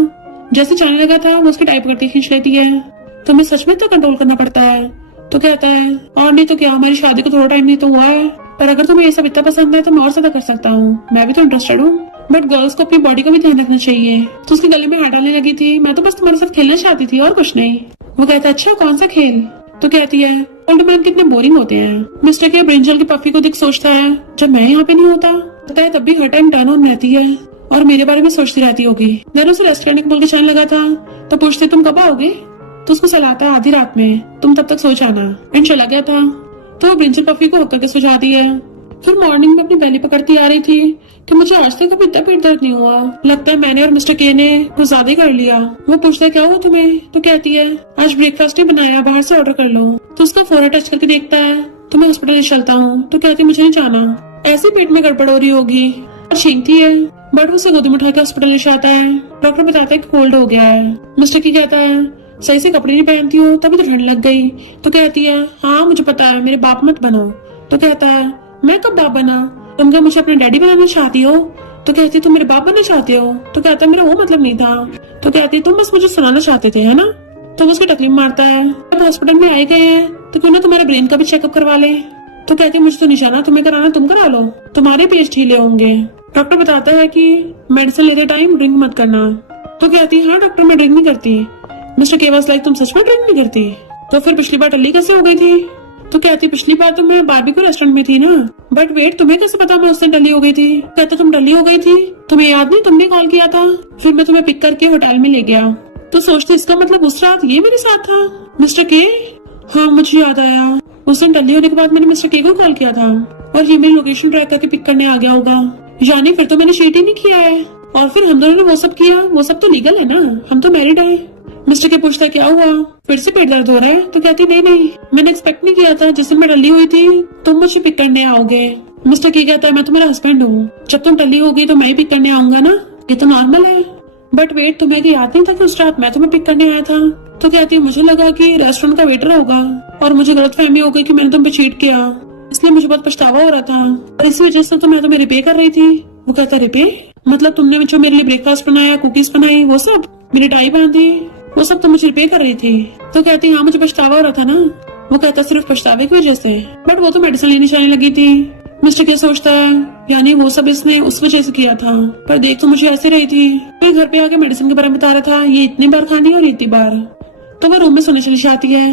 जैसे जाने लगा था वो उसकी टाइप करके खींच लेती है, तुम्हें सच में तो कंट्रोल करना पड़ता है। तो कहता है और नहीं तो क्या, हमारी शादी को थोड़ा टाइम नहीं तो हुआ है, पर अगर तुम्हें ये सब इतना पसंद है तो मैं और ज्यादा कर सकता हूँ, मैं भी तो इंटरेस्टेड हूँ। बट गर्ल्स को अपनी बॉडी का भी ध्यान रखना चाहिए। तो उसके गले में हाथ डालने लगी थी, मैं तो बस तुम्हारे साथ खेलना चाहती थी और कुछ नहीं। वो कहता है अच्छा कौन सा खेल? तो कहती है ओल्ड मैन कितने बोरिंग होते हैं। मिस्टर के ब्रिंजल की पफी को दिख सोचता है जब मैं यहाँ पे नहीं होता, पता है तब भी हर टाइम टर्न ऑन रहती है और मेरे बारे में सोचती रहती होगी। देन उसे रेस्ट करने को बोल के जाने लगा था तो पूछते तुम कब आओगे? तो उसको सलाहता है आधी रात में, तुम तब तक सो जाना। एंड चला गया था। तो वो ब्रिंजल पफी को हक करके सो जाती है। फिर मॉर्निंग में अपनी बेली पकड़ती आ रही थी कि मुझे आज तक कभी इतना पेट दर्द नहीं हुआ, लगता है मैंने और मिस्टर के ने कुछ ज्यादा ही कर लिया। वो पूछता है क्या हुआ तुम्हें? तो कहती है आज ब्रेकफास्ट ही बनाया, बाहर से ऑर्डर कर लो। तो उसका फोरहेड टच करके देखता है तो मैं हॉस्पिटल ले चलता हूँ। तो कहती है मुझे नहीं जाना, ऐसे पेट में गड़बड़ हो रही होगी। और छीनती है बट उसे गोदी में उठा के हॉस्पिटल ले जाता है। डॉक्टर बताता है कि कोल्ड हो गया है। मिस्टर की कहता है सही से कपड़े नहीं पहनती हो तभी तो ठंड लग गई। तो कहती है हाँ मुझे पता है, मेरे बाप मत बनो। तो कहता है मैं कब बाप बना, तुम क्या मुझे अपने डैडी बनाना चाहती हो? तो कहती तुम मेरे बाप बनना चाहते हो? तो कहता मेरा वो मतलब नहीं था। तो कहती तुम बस मुझे सुनाना चाहते थे है ना? तो वो उसकी टकली मारता है। अब हॉस्पिटल में आए गए हैं तो क्यों ना तुम्हारे ब्रेन का भी चेकअप करवा ले। तो कहती मुझे तो नहीं जाना, तुम्हें कराना तुम करा लो, तुम्हारे पेज ढीले होंगे। डॉक्टर बताता है कि मेडिसिन लेते टाइम ड्रिंक मत करना। तो कहती हाँ डॉक्टर मैं ड्रिंक नहीं करती। मिस्टर केवस लाइक तुम सच में ड्रिंक नहीं करती? तो फिर पिछली बार टल्ली कैसे हो गई थी? तो कहती पिछली बार तो मैं बारबेक्यू रेस्टोरेंट में थी ना। बट वेट तुम्हें कैसे पता मैं उस दिन टल्ली हो गई थी? कहता तुम टल्ली हो गई थी, तुम्हें याद नहीं तुमने कॉल किया था, फिर मैं तुम्हें पिक करके होटल में ले गया। तो सोचती इसका मतलब उस रात ये मेरे साथ था। मिस्टर के हाँ मुझे याद आया, उस दिन टल्ली होने के बाद मैंने मिस्टर के को कॉल किया था और ये मेरी लोकेशन ट्रैक करके पिक करने आ गया होगा, यानी फिर तो मैंने चीट ही नहीं किया है। और फिर हम दोनों ने वो सब किया, वो सब तो लीगल है ना, हम तो मैरिड है। मिस्टर के पूछता क्या हुआ, फिर से पेट दर्द हो रहा है? तो कहती नहीं मैंने एक्सपेक्ट नहीं किया था जिस दिन मैं टल्ली हुई थी तुम मुझे पिक करने आओगे। मिस्टर की कहता है मैं तुम्हारा हस्बैंड हूँ, जब तुम टल्ली होगी तो मैं ही पिक करने आऊंगा ना, ये तो नॉर्मल है। बट वेट तुम्हें याद नहीं था कि उस रात मैं तुम्हें पिक करने आया था? तो कहती मुझे लगा कि रेस्टोरेंट का वेटर होगा और मुझे गलतफहमी हो गई कि मैंने तुम पे चीट किया, इसलिए मुझे बहुत पछतावा हो रहा था और इसी वजह से तो मैं तुम्हें रिपे कर रही थी। वो कहता रिपे मतलब तुमने जो मेरे लिए ब्रेकफास्ट बनाया, कुकीज बनाई, वो सब, मेरी टाई बांधी, वो सब तो मुझे रिपे कर रही थी। तो कहती हाँ मुझे पछतावा हो रहा था ना। वो कहता सिर्फ पछतावे की वजह से? बट वो तो मेडिसिन लेने जाने लगी थी। मिस्टर के सोचता है यानी वो सब इसने उस वजह से किया था, पर देख तो मुझे ऐसे रही थी। फिर घर पे आके मेडिसिन के बारे में बता रहा था, ये इतनी बार खानी और इतनी बार। तो वह रूम में सोने चली जाती है।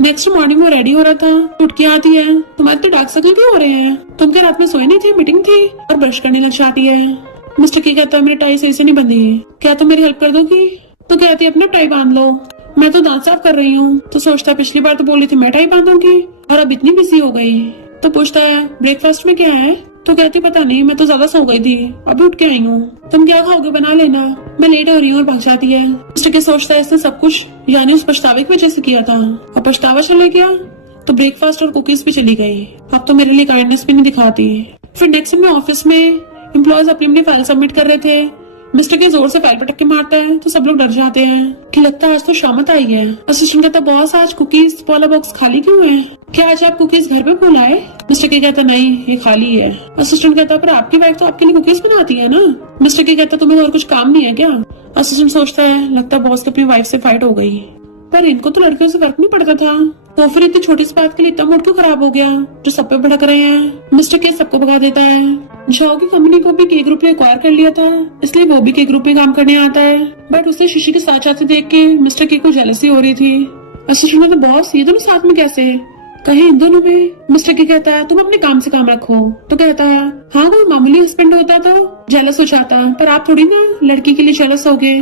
नेक्स्ट मॉर्निंग वो रेडी हो रहा था, उठ के आती है, तुम्हारे तो डार्क सर्कल क्यों हो रहे हैं? तुम क्या रात में सोई नहीं थी, मीटिंग थी? और ब्रश करने लग जाती है। मिस्टर की कहता है मेरी टाई सही से नहीं बंधी, क्या तुम मेरी हेल्प कर दोगी? तो कहती है अपना टाई बांध लो, मैं तो दांत साफ कर रही हूँ। तो सोचता है पिछली बार तो बोली थी मैं टाई बांधूंगी और अब इतनी बिजी हो गई। तो पूछता है ब्रेकफास्ट में क्या है? तो कहती पता नहीं, मैं तो ज्यादा सो गई थी, अभी उठ के आई हूँ, तुम क्या खाओगे बना लेना, मैं लेट हो रही हूँ। और भाग जाती है। मिस्टर के सोचता है इसने सब कुछ यानी उस पछतावे की वजह से किया था, और पछतावा चले गया तो ब्रेकफास्ट और कुकीज भी चली गई। अब तो मेरे लिए काइंडनेस भी नहीं दिखाती। फिर नेक्स्ट में ऑफिस में एम्प्लॉयज अपनी अपनी फाइल सबमिट कर रहे थे। मिस्टर के जोर से फाइल पटक के मारता है तो सब लोग डर जाते हैं कि लगता है आज तो शामत आई है। असिस्टेंट कहता बॉस आज कुकीज वाला बॉक्स खाली क्यों है? क्या आज आप कुकीज घर पे भूल आए? मिस्टर के कहता नहीं ये खाली है। असिस्टेंट कहता पर आपकी वाइफ तो आपके लिए कुकीज बनाती है ना। मिस्टर के कहता तुम्हें और कुछ काम नहीं है क्या? असिस्टेंट सोचता है लगता बॉस की अपनी वाइफ से फाइट हो गई, पर इनको तो लड़कियों से फर्क नहीं पड़ता था, तो फिर इतनी छोटी सी बात के लिए इतना मूड क्यों खराब हो गया जो सब पे भड़क रहे हैं। मिस्टर के सबको भगा देता है। झाओ की कंपनी को भी के ग्रुप ने एक्वायर कर लिया था, इसलिए वो भी के ग्रुप में काम करने आता है। बट उसे शीशी के साथ जाते देख के मिस्टर के को जेलसी हो रही थी। असिस्टेंट ने तो बॉस ये दोनों साथ में कैसे, कहे इन दोनों में। मिस्टर के कहता है तुम अपने काम से काम रखो। तो कहता है हाँ कोई मामूली हस्बैंड होता तो जेलस हो जाता, पर आप थोड़ी ना लड़की के लिए जेलस हो गए।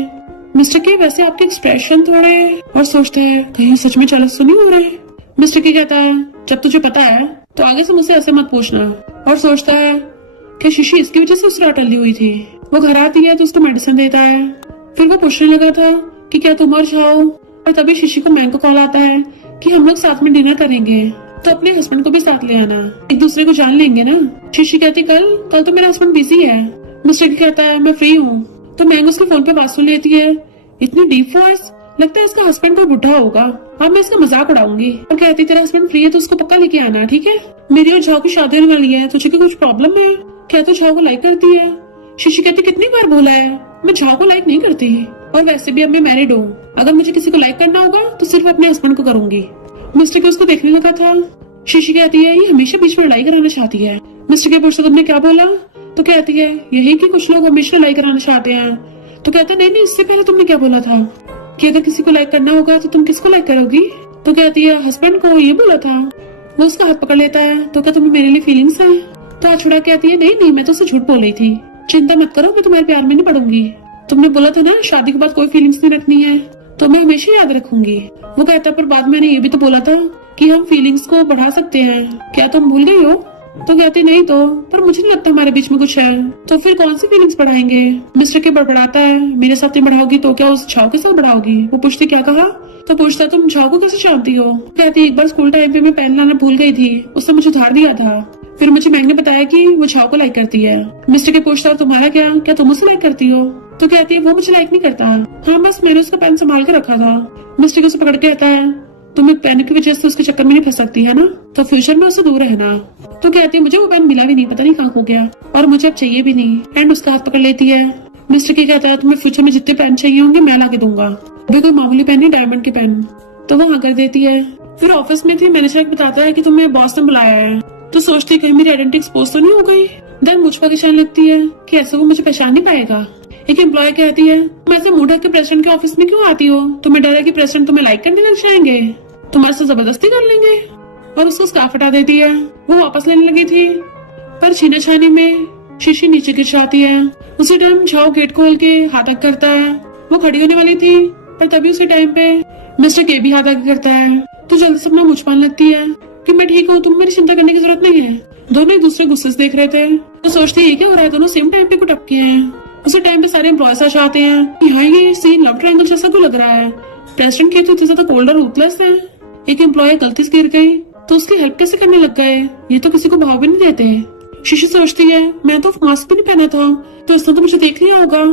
मिस्टर के वैसे आपके एक्सप्रेशन थोड़े, और सोचते हैं कहीं सच में जेलस तो नहीं हो रहे। मिस्टर के कहता है जब तुझे पता है तो आगे से मुझसे ऐसे मत पूछना। और सोचता है कि शीशी इसकी वजह से उससे टली हुई थी। वो घर आती है तो उसको मेडिसिन देता है। फिर वो पूछने लगा था कि क्या तुम और जाओ, और तभी शीशी को मैंग को कॉल आता है कि हम लोग साथ में डिनर करेंगे, तो अपने हस्बैंड को भी साथ ले आना, एक दूसरे को जान लेंगे ना। शीशी कहती कल तो मेरा हस्बैंड बिजी है। मिस्टर के कहता है मैं फ्री हूँ। तो मैंग उसके फोन पे बात सुन लेती है, इतनी डीप वॉइस, लगता है इसका हस्बैंड कोई बुढ़ा होगा। अब मैं इसका मजाक उड़ाऊंगी और कहती तेरा हस्बैंड फ्री है तो उसको पक्का लेके आना, ठीक है? मेरी और झाओ की शादी होने वाली है, तुझे कुछ प्रॉब्लम है क्या? तो झाओ को लाइक करती है। शीशी कहती कितनी बार बोला है मैं झाओ को लाइक नहीं करती, और वैसे भी अब मैं मैरिड हूँ, अगर मुझे किसी को लाइक करना होगा तो सिर्फ अपने हस्बैंड को करूंगी। मिस्टर के उसको देखने लगा था। शीशी कहती है ये हमेशा बीच में लड़ाई कराना चाहती है। मिस्टर के पूछता तुमने क्या बोला? तो कहती है यही कि कुछ लोग हमेशा लड़ाई कराना चाहते हैं। तो कहता नहीं इससे पहले तुमने क्या बोला था कि अगर किसी को लाइक करना होगा तो तुम किसको लाइक करोगी? तो कहती है हस्बैंड को, ये बोला था। वो उसका हाथ पकड़ लेता है। तो क्या तुम्हें मेरे लिए फीलिंग्स है? तो हाथ छुड़ा कहती है नहीं मैं तो उसे झूठ बोल रही थी, चिंता मत करो मैं तुम्हारे प्यार में नहीं पड़ूंगी। तुमने बोला था ना शादी के बाद कोई फीलिंग्स नहीं रखनी है, तो मैं हमेशा याद रखूंगी। वो कहता पर बाद मैंने ये भी तो बोला था कि हम फीलिंग्स को बढ़ा सकते हैं, क्या तुम भूल गई हो? तो कहती नहीं तो, पर मुझे नहीं लगता हमारे बीच में कुछ है, तो फिर कौन सी फीलिंग्स बढ़ाएंगे? मिस्टर के बड़बड़ाता है मेरे साथ नहीं बढ़ाओगी तो क्या उस झाओ के साथ बढ़ाओगी? वो पूछती क्या कहा? तो पूछता तुम झाओ को कैसे जानती हो? कहती एक बार स्कूल टाइम पे मैं पेन लाना भूल गई थी, उसने मुझे उधार दिया था, फिर मुझे मैंग ने बताया कि वो झाओ को लाइक करती है। मिस्टर के पूछता तुम्हारा क्या तुम उसे लाइक करती हो? तो कहती है वो मुझे लाइक नहीं करता, हाँ बस मैंने उसका पेन संभाल के रखा था। मिस्टर के उसे पकड़ के कहता है तुम एक पेन की वजह से उसके चक्कर में नहीं फंस सकती है ना, तो फ्यूचर में उससे दूर रहना। तो कहती है मुझे वो पेन मिला भी नहीं, पता नहीं कहाँ खो गया, और मुझे अब चाहिए भी नहीं। एंड उसका हाथ पकड़ लेती है। मिस्टर के कहता है तुम्हें फ्यूचर में जितने पेन चाहिए होंगे मैं ला के दूंगा, अभी कोई मामूली पेन नहीं डायमंड के पेन। तो वो हाँ कर देती है। फिर ऑफिस में थी, मैनेजर बताता है कि तुम्हें बॉस ने बुलाया है। तो सोचती कहीं मेरी आइडेंटिटी एक्सपोज तो नहीं हो गई। देन मुझ पर किसान लगती है कि ऐसे वो मुझे पहचान नहीं पाएगा। एक एम्प्लॉय कहती है तुम ऐसे मुंह ढक के प्रेसिडेंट के ऑफिस में क्यों आती हो? तुम्हें डर है कि प्रेसिडेंट तुम्हें लाइक करने लग जाएंगे, तुम्हारे से जबरदस्ती कर लेंगे। और उसको स्कार्फ हटा देती है। वो वापस लेने लगी थी, पर छीना छानी में शीशी नीचे गिर जाती है। उसी टाइम झाओ गेट खोल के हाथ आगे करता है। वो खड़ी होने वाली थी, पर तभी उसी टाइम पे मिस्टर के भी हाथ आगे करता है। तो जल्दी से अपना मुझ पान लगती है कि मैं ठीक हूँ, तुम मेरी चिंता करने की जरूरत नहीं है। दोनों एक दूसरे गुस्से से देख रहे थे। तो सोचते ये क्या हो रहा है, दोनों सेम टाइम पे को टपके हैं। उसी टाइम पे सारे एम्प्लॉयज आ जाते हैं। यहाँ ये सीन लव ट्रायंगल जैसा क्यों लग रहा है? प्रेसिडेंट के तो इतने ज्यादा कोल्ड और रूथलेस है। एक एम्प्लॉय गलती से गिर गई तो उसकी हेल्प कैसे करने लग गए? ये तो किसी को भाव भी नहीं देते। शीशी सोचती है मैं तो मास्क भी नहीं पहना था, तो उसने तो मुझे देख लिया होगा,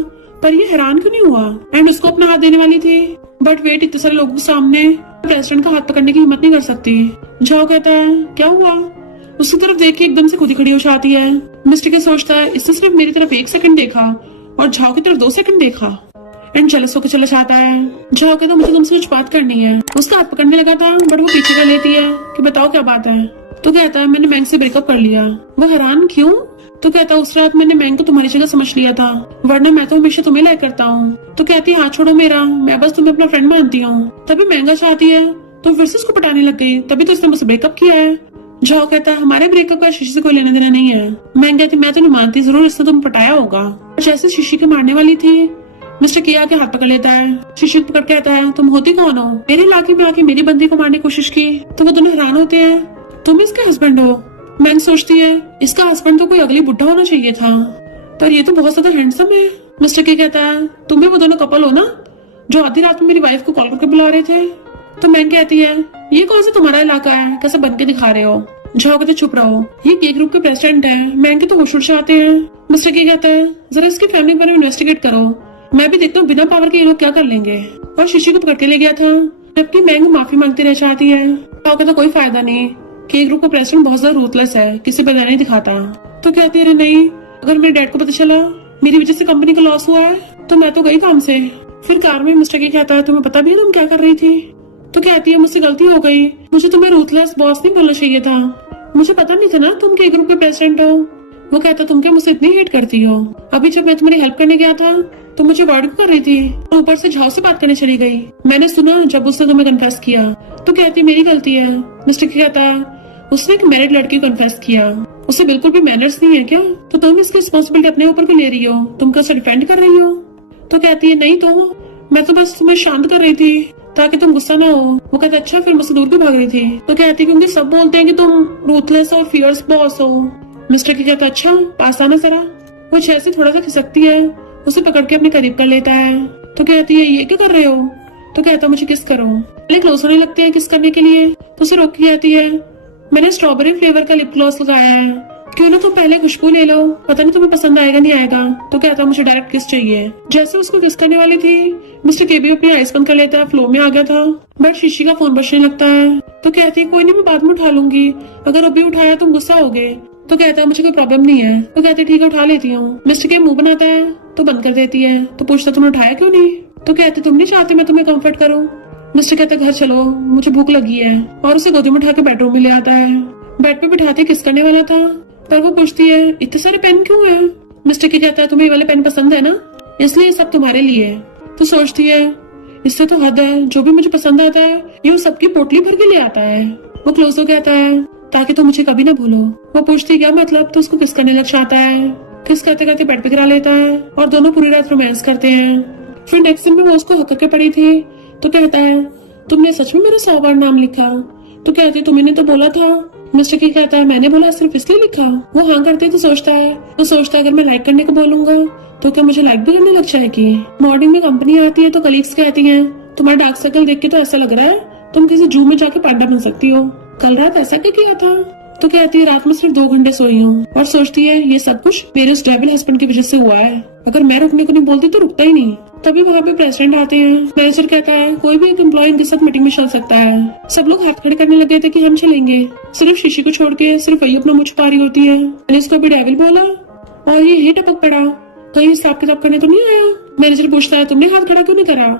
पर ये हैरान क्यों नहीं हुआ? एंड उसको अपना हाथ देने वाली थी, बट वेट इतने सारे लोगों के सामने प्रेसिडेंट का हाथ पकड़ने की हिम्मत नहीं कर सकती। झाओ कहता है क्या हुआ? उसकी तरफ देख के एकदम से खुद ही खड़ी हो जाती है। मिस्टर के सोचता है इसने सिर्फ मेरी तरफ 1 सेकंड देखा और झाओ की तरफ 2 सेकंड देखा। एंड जेलस होकर चला जाता है। जाओ कहता मुझे तुमसे कुछ बात करनी है। उसका हाथ पकड़ने लगा था बट वो पीछे कर लेती है कि बताओ क्या बात है। तो कहता है मैंने मैंग से ब्रेकअप कर लिया। वो हैरान क्यों? तो कहता उस रात मैंने मैंग को तुम्हारी जगह समझ लिया था, वरना मैं तो हमेशा तुम्हें लाइक करता हूँ। तो कहती हाथ छोड़ो मेरा, मैं बस तुम्हें अपना फ्रेंड मानती हूँ। तभी महंगा चाहती है तो फिर से उसको पटाने लग गई, तभी तो उसने मुझसे ब्रेकअप किया है। जाओ कहता है हमारे ब्रेकअप का शीशी से कोई लेना देना नहीं है। मैं कहती मैं तो नहीं मानती, जरूर इसने तुम पटाया होगा। जैसे शीशी के मारने वाली थी मिस्टर किया के हाथ पकड़ लेता है। शीशी को पकड़ कहता है तुम होती कौन हो, मेरे इलाके में आके मेरी बंदी को मारने की कोशिश की। तो वो दोनों हैरान होते हैं, तुम इसका हस्बैंड हो। मैंग सोचती है इसका हस्बैंड तो कोई अगली बुढ़ा होना चाहिए था, पर ये तो बहुत ज्यादा हैंडसम है। मिस्टर के कहता है तुम भी वो दोनों कपल हो ना जो आधी रात में मेरी वाइफ को कॉल करके बुला रहे थे। तो मैंग कहती है ये कौन सा तुम्हारा इलाका है, कैसे बन के दिखा रहे हो। जाओ कहते चुप रहो, ये के ग्रुप के प्रेसिडेंट है। मैंग के तो होश उड़ जाते हैं। मिस्टर के कहता है जरा इसकी फैमिली के बारे में इन्वेस्टिगेट करो, मैं भी देखता हूँ बिना पावर के ये लोग क्या कर लेंगे। और शीशी को पकड़ के ले गया था, जबकि मैंग माफी मांगती रह जाती है। जाओ कहता कोई फायदा नहीं, के ग्रुप का प्रेसिडेंट बहुत ज्यादा रूथलेस है, किसी पे दया नहीं दिखाता। तो कहती है नहीं, अगर मेरे डैड को पता चला मेरी वजह से कंपनी का लॉस हुआ है तो मैं तो गई काम से। फिर कार में मिस्टर के कहता है तुम्हें पता भी है तुम क्या कर रही थी। तो कहती है मुझसे गलती हो गई, मुझे तुम्हें रूथलेस बॉस नहीं बोलना चाहिए था, मुझे पता नहीं था ना तुम के ग्रुप के प्रेसिडेंट हो। वो कहता तुम क्या मुझसे इतनी हेट करती हो, अभी जब मैं तुम्हारी हेल्प करने गया था तो मुझे वर्ड कर रही थी और ऊपर से झाव से बात करने चली गई। मैंने सुना जब उसने तुम्हें कन्फेस किया। तो कहती मेरी गलती है। मिस्टर के कहता है उसने एक मैरिड लड़की को कन्फेस किया, उसे बिल्कुल भी मैनर्स नहीं है क्या, तो तुम इसकी रिस्पॉन्सिबिलिटी अपने ऊपर भी ले रही हो, तुम क्या डिफेंड कर रही हो। तो कहती है नहीं तो मैं तो बस तुम्हें शांत कर रही थी ताकि तुम गुस्सा ना हो। वो कहता अच्छा फिर मुझसे दूर भी भाग रही थी। तो कहती क्योंकि सब बोलते हैं कि तुम रूथलेस और फियर्स बॉस हो। मिस्टर की कहता अच्छा पास आना जरा। वो जैसे थोड़ा सा खिसकती है उसे पकड़ के अपने करीब कर लेता है। तो कहती है ये क्या कर रहे हो। तो कहता मुझे किस करो। पहले क्लोज होने लगते हैं किस करने के लिए, तो उसे रोक के कहती है मैंने स्ट्रॉबेरी फ्लेवर का लिप ग्लॉस लगाया है, क्यों ना तुम पहले खुशबू ले लो, पता नहीं तुम्हें पसंद आएगा नहीं आएगा। तो कहता मुझे डायरेक्ट किस चाहिए। जैसे उसको किस करने वाली थी मिस्टर के भी अपनी आइस बंद कर लेता है, फ्लो में आ गया था। बट शीशी का फोन बजने लगता है। तो कहती है कोई नहीं मैं बाद में उठा लूंगी, अगर अभी उठाया तुम गुस्सा होगे। तो कहता है मुझे कोई प्रॉब्लम नहीं है। तो कहती है ठीक है उठा लेती हूँ। मिस्टर के मुंह बनाता है तो बंद कर देती है। तो पूछता तुमने उठाया क्यों नहीं। तो कहते तुम नहीं चाहते मैं तुम्हें कम्फर्ट करूँ। मिस्टर कहते घर चलो मुझे भूख लगी है, और उसे गोदी में उठा के बेडरूम में ले आता है। बेड पे बिठाते किस करने वाला था, पर वो पूछती है इतने सारे पेन क्यों है। मिस्टर की कहता है तुम्हें ये वाले पेन पसंद है ना, इसलिए ये सब तुम्हारे लिए। तो सोचती है इससे तो हद है, जो भी मुझे पसंद आता है ये वो सबकी पोटली भर के ले आता है। वो क्लोज हो कहता है ताकि तुम मुझे कभी ना भूलो। वो पूछती क्या मतलब, तो उसको किस करने लग जाता है। किस करते करते बेड पे गिरा लेता है और दोनों पूरी रात रोमांस करते हैं। फिर नेक्स्ट दिन में वो उसको हक करके पड़ी थी। तो कहता है तुमने सच में मेरा 100 बार नाम लिखा। तो कहती तुमने तो बोला था। मिस्टर की कहता है मैंने बोला सिर्फ इसलिए लिखा। वो हाँ करते तो सोचता है अगर मैं लाइक करने को बोलूंगा तो क्या मुझे लाइक भी करने लग जाएगी। मॉर्निंग में कंपनी आती है तो कलीग्स कहती हैं तुम्हारा डार्क सर्कल देख के तो ऐसा लग रहा है तुम किसी जू में जाके पांडा बन सकती हो, कल रात ऐसा क्या किया था। तो कहती है रात में सिर्फ 2 घंटे सोई हूँ, और सोचती है ये सब कुछ मेरे उस डेविल हस्बैंड की वजह से हुआ है, अगर मैं रुकने को नहीं बोलती तो रुकता ही नहीं। तभी वहाँ पे प्रेसिडेंट आते हैं। मैनेजर कहता है कोई भी एक एम्प्लॉय इनके साथ मीटिंग में चल सकता है। सब लोग हाथ खड़े करने लगे थे कि हम चलेंगे, सिर्फ शीशी को छोड़ के सिर्फ वही अपना मुझ पा रही होती है। मैंने इसको अभी डेविल बोला और ये ही टपक पड़ा, कहीं हिसाब किताब करने तो नहीं आया। मैनेजर पूछता है तुमने हाथ खड़ा क्यों नहीं करा,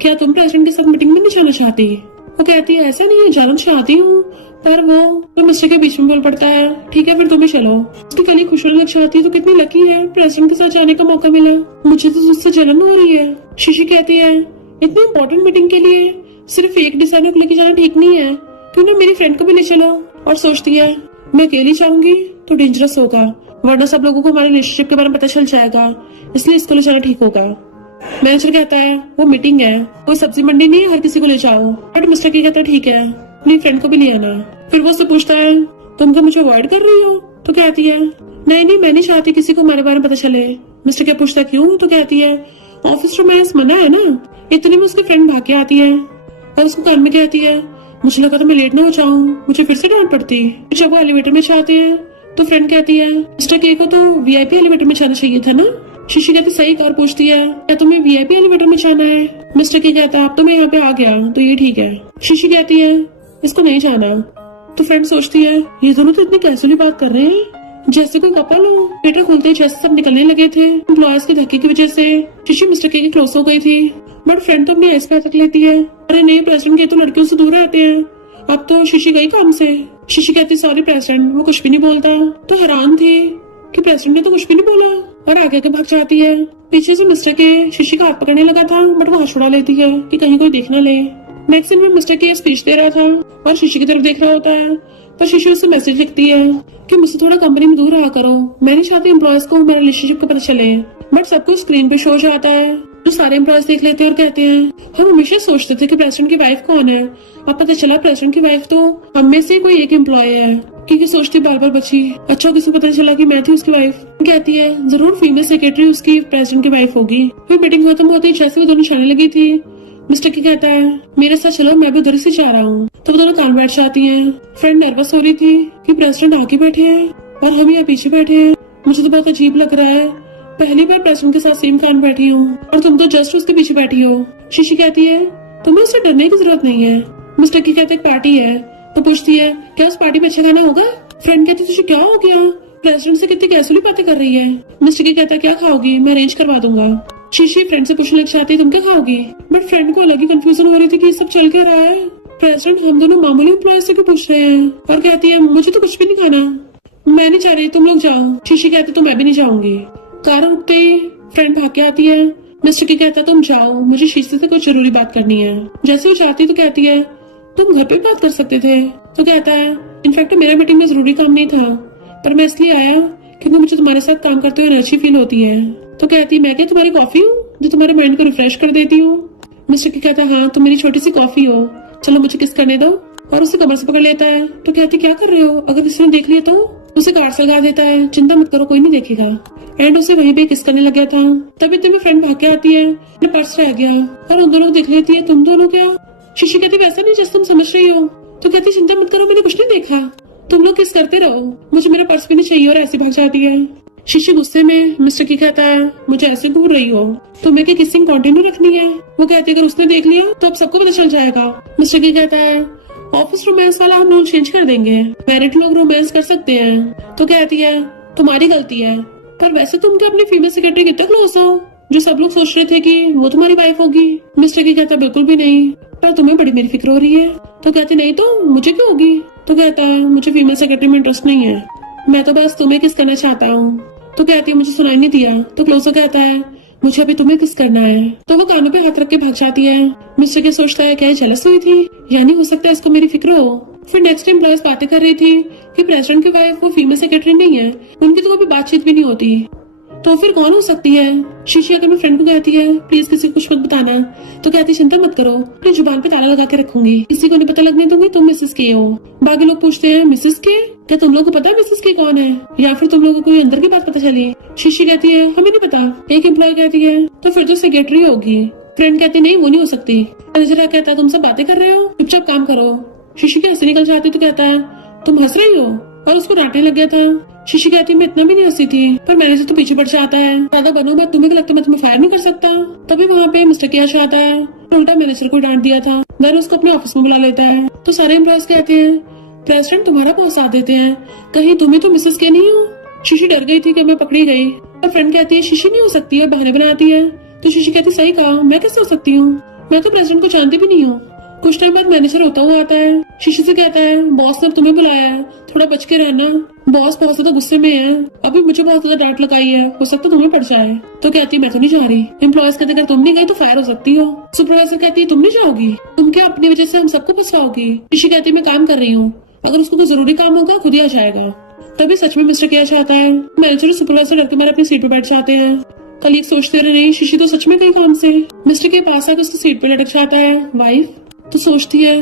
क्या तुम प्रेसिडेंट के साथ मीटिंग में नहीं जाना चाहती। वो कहती है ऐसा नहीं है जाना चाहती हूँ, पर वो मिस्टर के बीच में बोल पड़ता है ठीक है फिर तुम ही चलो। उसकी कली खुश होने लग जाती है तो कितनी लकी है, प्रेसिडेंट के साथ जाने का मौका मिला, मुझे तो उससे जलन हो रही है। शीशी कहती है इतनी इम्पोर्टेंट मीटिंग के लिए सिर्फ एक डिजाइनर को लेके जाना ठीक नहीं है, क्यों ना मेरी फ्रेंड को भी ले चलो। और सोचती है मैं अकेली जाऊंगी तो डेंजरस होगा, वरना सब लोगों को हमारे रिलेशनशिप के बारे में पता चल जाएगा, इसलिए इसको ले जाना ठीक होगा। मैनेजर कहता है वो मीटिंग है, कोई सब्जी मंडी नहीं है, हर किसी को ले जाओ। बट मिस्टर की कहता है ठीक है अपनी फ्रेंड को भी ले आना। फिर वो उससे पूछता है तुम क्या मुझे अवॉइड कर रही हो। तो कहती है नहीं मैं नहीं चाहती किसी को हमारे बारे में पता चले। मिस्टर क्या पूछता क्यों। तो कहती है ऑफिस रोमांस मना है ना। इतनी में उसकी फ्रेंड भाग के आती है और उसको घर में कहती है मुझे लगा था मैं लेट ना हो जाऊं, मुझे फिर से डांट पड़ती। जब वो एलिवेटर में जाते हैं तो फ्रेंड कहती है मिस्टर के को तो वीआईपी एलिवेटर में जाना चाहिए था ना। शीशी कहती सही कार पूछती है क्या तुम्हें वीआईपी एलिवेटर में जाना है। मिस्टर की कहता है अब तो मैं यहाँ पे आ गया तो ये ठीक है। शीशी कहती है इसको नहीं जाना। तो फ्रेंड सोचती है ये दोनों तो इतनी कैजुअली बात कर रहे हैं, जैसे कोई कपल हो। थिएटर खुलते ही जैसे सब निकलने लगे थे। एम्प्लॉयज के धक्के की वजह से शीशी मिस्टर के क्लोज हो गई थी। बट फ्रेंड तो अपनी ऐस पे तक लेती है। अरे नहीं, प्रेसिडेंट के तो लड़कियों से दूर रहते हैं। अब तो शीशी गई काम से। शीशी कहती सॉरी प्रेसिडेंट, वो कुछ भी नहीं बोलता। तो हैरान थी कि प्रेसिडेंट ने तो कुछ भी नहीं बोला और आगे आगे भाग जाती है। पीछे से मिस्टर के शीशी का हाथ पकड़ने लगा था, बट वो हाथ छुड़ा लेती है कि कहीं कोई देख न ले। नेक्स्ट सीन में मिस्टर के स्पीच दे रहा था और शीशी की तरफ देख रहा होता है। पर शीशी उससे मैसेज लिखती है कि मुझसे थोड़ा कंपनी में दूर रहा करो, मैं नहीं चाहती एम्प्लॉयज को मेरा रिलेशनशिप का पता चले। बट सब कुछ स्क्रीन पे शो हो जाता है, जो सारे एम्प्लॉयज देख लेते हैं और कहते हैं हम हमेशा सोचते थे कि प्रेसिडेंट की वाइफ कौन है, अब पता चला प्रेसिडेंट की वाइफ तो हम में से कोई एक एम्प्लॉय है। क्योंकि सोचती बार बार बची, अच्छा किसी को पता चला कि मैं थी उसकी वाइफ। कहती है जरूर फीमेल सेक्रेटरी उसकी प्रेसिडेंट की वाइफ होगी। फिर मीटिंग खत्म होती है, जैसे वो दोनों छाने लगी थी मिस्टर की कहता है मेरे साथ चलो, मैं भी उधर से जा रहा हूँ। तो वो दोनों कान बैठ जाती हैं। फ्रेंड नर्वस हो रही थी कि प्रेसिडेंट आगे बैठे हैं और हम यहाँ पीछे बैठे हैं, मुझे तो बहुत अजीब लग रहा है, पहली बार प्रेसिडेंट के साथ सेम कान बैठी हूँ और तुम तो जस्ट उसके पीछे बैठी हो। शीशी कहती है तुम्हें उससे डरने की जरूरत नहीं है। मिस्टर की कहते एक पार्टी है, तो पूछती है क्या उस पार्टी में अच्छा खाना होगा। फ्रेंड कहती तुझे क्या हो गया, प्रेसिडेंट से कितनी कैजुअली बातें कर रही है। मिस्टर की कहता क्या खाओगी, मैं अरेंज करवा दूंगा। शीशी फ्रेंड से पूछने लग जाती है तुम क्या खाओगी। बट फ्रेंड को अलग ही कंफ्यूजन हो रही थी कि ये सब चल क्या रहा है। प्रेसिडेंट हम दोनों मामूली एम्प्लॉयज से क्यों पूछ रहे हैं और कहती है मुझे तो कुछ भी नहीं खाना, मैं नहीं चाह रही, तुम लोग जाओ। शीशी कहती तो मैं भी नहीं जाऊंगी। कार उठते ही फ्रेंड भाग के आती है। मिस्टर की कहता तुम जाओ, मुझे शीशी से कुछ जरूरी बात करनी है। जैसे वो जाती तो कहती है तुम घर पे बात कर सकते थे। तो कहता है इनफैक्ट मेरा मीटिंग में जरूरी काम नहीं था, पर मैं इसलिए आया क्योंकि मुझे तुम्हारे साथ काम करते हुए एनर्जी फील होती है। तो कहती मैं क्या तुम्हारी कॉफी हूँ जो तुम्हारे माइंड को रिफ्रेश कर देती हूँ। मिस्टर की कहता हाँ तुम मेरी छोटी सी कॉफी हो, चलो मुझे किस करने दो। और उसे कमर से पकड़ लेता है। तो कहती क्या कर रहे हो, अगर किसी ने देख लिया तो। उसे कार से लगा देता है, चिंता मत करो कोई नहीं देखेगा। एंड उसे वहीं पे किस करने लग गया था। तभी इतने में फ्रेंड भाग के आती है, पर्स रह गया और उन दोनों को देख लेती है। तुम दोनों क्या। शीशी कहती वैसा नहीं जैसे तुम समझ रही हो। तो कहती चिंता मत करो मैंने कुछ नहीं देखा, तुम लोग किस करते रहो, मुझे मेरा पर्स भी नहीं चाहिए। और ऐसे भाग जाती है। शीशी गुस्से में मिस्टर की कहता है मुझे ऐसे घूर रही हो, तुम्हें क्या किसिंग कंटिन्यू रखनी है। वो कहती अगर उसने देख लिया तो अब सबको पता चल जाएगा। मिस्टर की कहता है ऑफिस रोमांस वाला हम रूल चेंज कर देंगे, मैरिड लोग रोमांस कर सकते हैं। तो कहती है तुम्हारी गलती है, पर वैसे तुम क्या अपनी फीमेल सेक्रेटरी कितने क्लोज हो जो सब लोग सोच रहे थे कि वो तुम्हारी वाइफ होगी। मिस्टर की कहता बिल्कुल भी नहीं, पर तुम्हें बड़ी मेरी फिक्र हो रही है। तो कहती नहीं तो मुझे क्यों होगी। तो कहता है मुझे फीमेल सेक्रेटरी में इंटरेस्ट नहीं है, मैं तो बस तुम्हें किस करना चाहता हूँ। तो कहती है मुझे सुनाई नहीं दिया। तो क्लोजर कहता है मुझे अभी तुम्हें किस करना है। तो वो कानों पे हाथ रख के भाग जाती है। मिस्टर के सोचता है क्या ये जेलस हुई थी, यानी हो सकता है इसको मेरी फिक्र हो। फिर नेक्स्ट एम्प्लॉयज बातें कर रही थी कि प्रेसिडेंट की वाइफ वो फीमेल सेक्रेटरी नहीं है, उनकी तो कभी बातचीत भी नहीं होती, तो फिर कौन हो सकती है। शीशी अगर मैं फ्रेंड को कहती है प्लीज किसी को कुछ मत बताना। तो कहती चिंता मत करो, अपनी जुबान पे ताला लगा के रखूंगी, किसी को नहीं पता लगने दूंगी तुम मिसेस के हो। बाकी लोग पूछते हैं मिसेस के, क्या तुम लोगों को पता है मिसेस के कौन है, या फिर तुम लोगों को कोई अंदर की बात पता चली। शीशी कहती है हमें नहीं पता। एक एम्प्लॉय कहती है तो फिर तो सेक्रेटरी होगी। फ्रेंड कहती नहीं वो नहीं हो सकती। मैनेजर कहता है तुम सब बातें कर रहे हो, चुपचाप काम करो। शीशी की हंसी निकल जाती तो कहता है तुम हंस रही हो, और उसको डांटने लग गया था। शीशी कहती मैं इतना भी नहीं हंसी थी, पर मैनेजर तो पीछे बढ़ जाता है, ज्यादा बनो मत, तुम्हें लगता मैं तुम्हें फायर नहीं कर सकता। तभी वहाँ पे मिस्टर कियाश आता है, उल्टा मैनेजर को डांट दिया था, देन उसको अपने ऑफिस में बुला लेता है। तो सारे एम्प्लॉयज कहते हैं प्रेसिडेंट तुम्हारा बहुत साथ देते हैं, कहीं तुम्हें तो मिसेस के नहीं हो। शीशी डर गई थी कि मैं पकड़ी गई, और फ्रेंड कहती है शीशी नहीं हो सकती है, बहाने बनाती है। तो शीशी कहती सही कहा, मैं कैसे हो सकती हूँ, मैं तो प्रेसिडेंट को जानती भी नहीं हूँ। कुछ टाइम बाद मैनेजर होता हुआ आता है। शीशी से कहता है बॉस ने तुम्हें बुलाया है, थोड़ा बच के रहना, बॉस बहुत ज्यादा गुस्से में है, अभी मुझे बहुत ज्यादा डांट लगाई है, हो सकता तुम्हें पड़ जाए। तो कहती मैं तो नहीं जा रही। एम्प्लॉयज कहते अगर तुम नहीं गई तो फायर हो सकती हो। सुपरवाइजर कहती तुम नहीं जाओगी, तुम क्या अपनी वजह से हम सबको फंसवाओगी। शीशी कहती मैं काम कर रही हूँ, अगर उसको कोई जरूरी काम होगा खुद ही आ जाएगा। तभी सच में मिस्टर किया चाहता है। मैनेजर और सुपरवाइजर डर के मारे अपनी सीट पे बैठ जाते हैं। कलीग सोचते रहे नहीं शीशी तो सच में गई काम से। मिस्टर के पास आकर उसकी सीट पे लटक जाता है। वाइफ तो सोचती है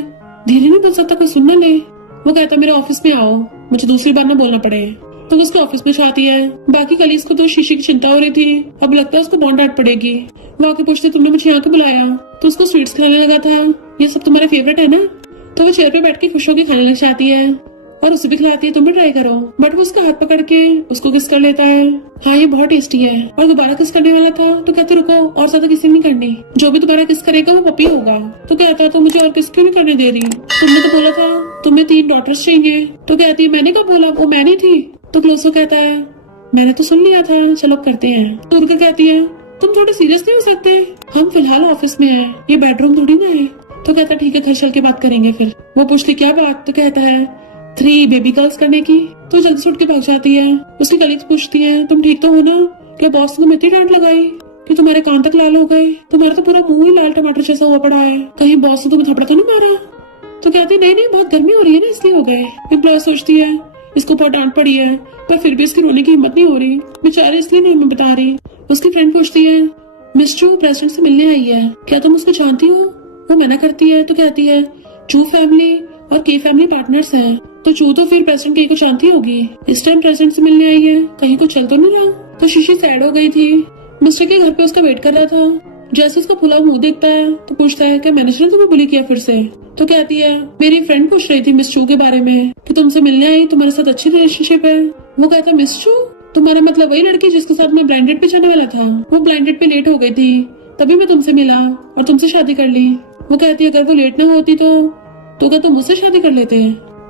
धीरे नहीं बोल सकता, कोई सुन न ले। वो कहता मेरे ऑफिस में आओ, मुझे दूसरी बार ना बोलना पड़े। तो वो उसके ऑफिस में जाती है। बाकी कलीग्स को तो शीशी की चिंता हो रही थी, अब लगता है उसको बहुत डांट पड़ेगी। वो आके पूछते तुमने मुझे यहाँ क्यों बुलाया। तो उसको स्वीट्स खिलाने लगा था, ये सब तुम्हारा फेवरेट है ना। तो वो चेयर पे बैठ के खुश होकर खाने लग जाती है और उसे भी खिलाती है तुम भी ट्राई करो। बट वो उसका हाथ पकड़ के उसको किस कर लेता है। हाँ ये बहुत टेस्टी है। और दोबारा किस करने वाला था तो कहते रुको और ज्यादा किसी नहीं करनी, जो भी दोबारा किस करेगा वो पपी होगा। तो कहता तो मुझे और किस क्यों नहीं करने दे रही, तुमने तो बोला था तुम्हें 3 डॉटर्स चाहिए। तो कहती मैंने कब बोला, वो मैं नहीं थी। तो क्लोसो कहता है मैंने तो सुन लिया था, चलो अब करते हैं। तो उर्का कहती है तुम थोड़े सीरियस नहीं हो सकते, हम फिलहाल ऑफिस में हैं, ये बेडरूम थोड़ी ना है। तो कहता है ठीक है घर चल के बात करेंगे फिर। वो पूछती क्या बात, तो कहता है 3 बेबी गर्ल्स करने की। तो जल्दी से उठ के भाग जाती है। उसकी कलीग्स पूछती है तुम ठीक तो हो ना, क्या बॉस ने तुम्हें इतनी डांट लगाई कि तुम्हारे कान तक लाल हो गए, तुम्हारा तो पूरा मुंह ही लाल टमाटर जैसा हुआ पड़ा है, कहीं बॉस ने तुम्हें थपड़ा तो नहीं मारा। तो कहती नहीं नहीं बहुत गर्मी हो रही है ना इसलिए हो गए। एम्प्लॉय सोचती है इसको बहुत डांट पड़ी है पर फिर भी इसकी रोने की हिम्मत नहीं हो रही, बेचारे इसलिए नहीं हमें बता रही। उसकी फ्रेंड पूछती है मिस चू प्रेसिडेंट से मिलने आई है, क्या तुम उसको जानती हो। वो मना करती है। तो कहती है चू फैमिली और के फैमिली पार्टनर्स हैं, तो चू तो फिर प्रेसिडेंट के को जानती होगी, इस टाइम प्रेसिडेंट से मिलने आई है, कहीं कुछ चल तो नहीं रहा। तो शीशी सैड हो गई थी। मिस्टर के घर पे उसका वेट कर रहा था। जैसे उसका फुला मुंह देखता है तो पूछता है क्या मैनेजर ने तुम्हें बुली किया फिर से। तो कहती है मेरी फ्रेंड पूछ रही थी मिस चू के बारे में कि तुमसे मिलने आई, तुम्हारे साथ अच्छी रिलेशनशिप है। वो कहता है मिस चू तुम्हारा मतलब वही लड़की जिसके साथ मैं ब्लाइंड डेट पे जाने वाला था, वो ब्लाइंड डेट पे लेट हो गई थी तभी मैं तुमसे मिला और तुमसे शादी कर ली। वो कहती है अगर वो लेट ना होती तो क्या तुम मुझसे शादी कर लेते।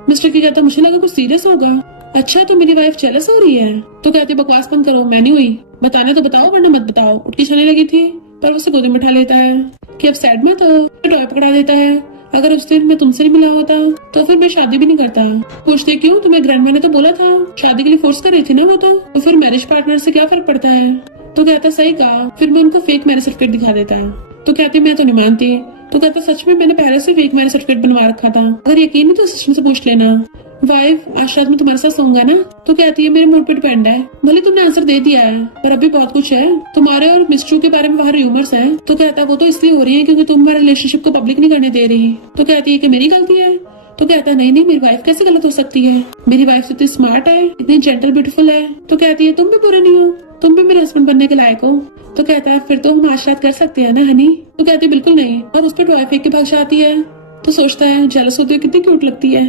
मिस्टर की कहता मुझे लगा कुछ सीरियस होगा। अच्छा तो मेरी वाइफ जेलस हो रही है। तो कहती बकवास बंद करो, मैं नहीं हुई, बताने तो बताओ वरना मत बताओ। उठ के चलने लगी थी पर उसे गोदी में उठा लेता है कि अब सैड मत हो, टॉय पकड़ा देता है। अगर उस दिन मैं तुमसे नहीं मिला होता तो फिर मैं शादी भी नहीं करता। पूछते क्यों, तुम्हें ग्रैंडमा ने तो बोला था, शादी के लिए फोर्स कर रही थी ना वो तो फिर मैरिज पार्टनर से क्या फर्क पड़ता है। तो कहता सही कहा, फिर मैं उनको फेक मैरिज सर्टिफिकेट दिखा देता है। तो कहती मैं तो नहीं मानती। तो कहता सच में मैंने पहले से फेक मैरिज सर्टिफिकेट बनवा रखा था, अगर यकीन नहीं तो असिस्टेंट से पूछ लेना। वाइफ आज रात में तुम्हारे साथ सोऊंगा ना। तो कहती है मेरे मूड पे डिपेंड है, भले तुमने आंसर दे दिया है पर अभी बहुत कुछ है। तुम्हारे और मिस्ट्रू के बारे में बाहर र्यूमर्स हैं। तो कहता वो तो इसलिए हो रही है क्योंकि तुम हमारे रिलेशनशिप को पब्लिक नहीं करने दे रही। तो कहती है कि मेरी गलती है। तो कहता नहीं नहीं मेरी वाइफ कैसे गलत हो सकती है, मेरी वाइफ इतनी स्मार्ट है, इतनी जेंटल ब्यूटीफुल है। तो कहती है तुम भी बुरे नहीं हो, तुम भी मेरे हस्बैंड बनने के लायक हो। तो कहता है फिर तो हम आज रात कर सकते हैं ना हनी। तो कहती है बिल्कुल नहीं, और उस पर टॉय फेंक के भाग जाती है। तो सोचता है जेलस होते हुए कितनी क्यूट लगती है।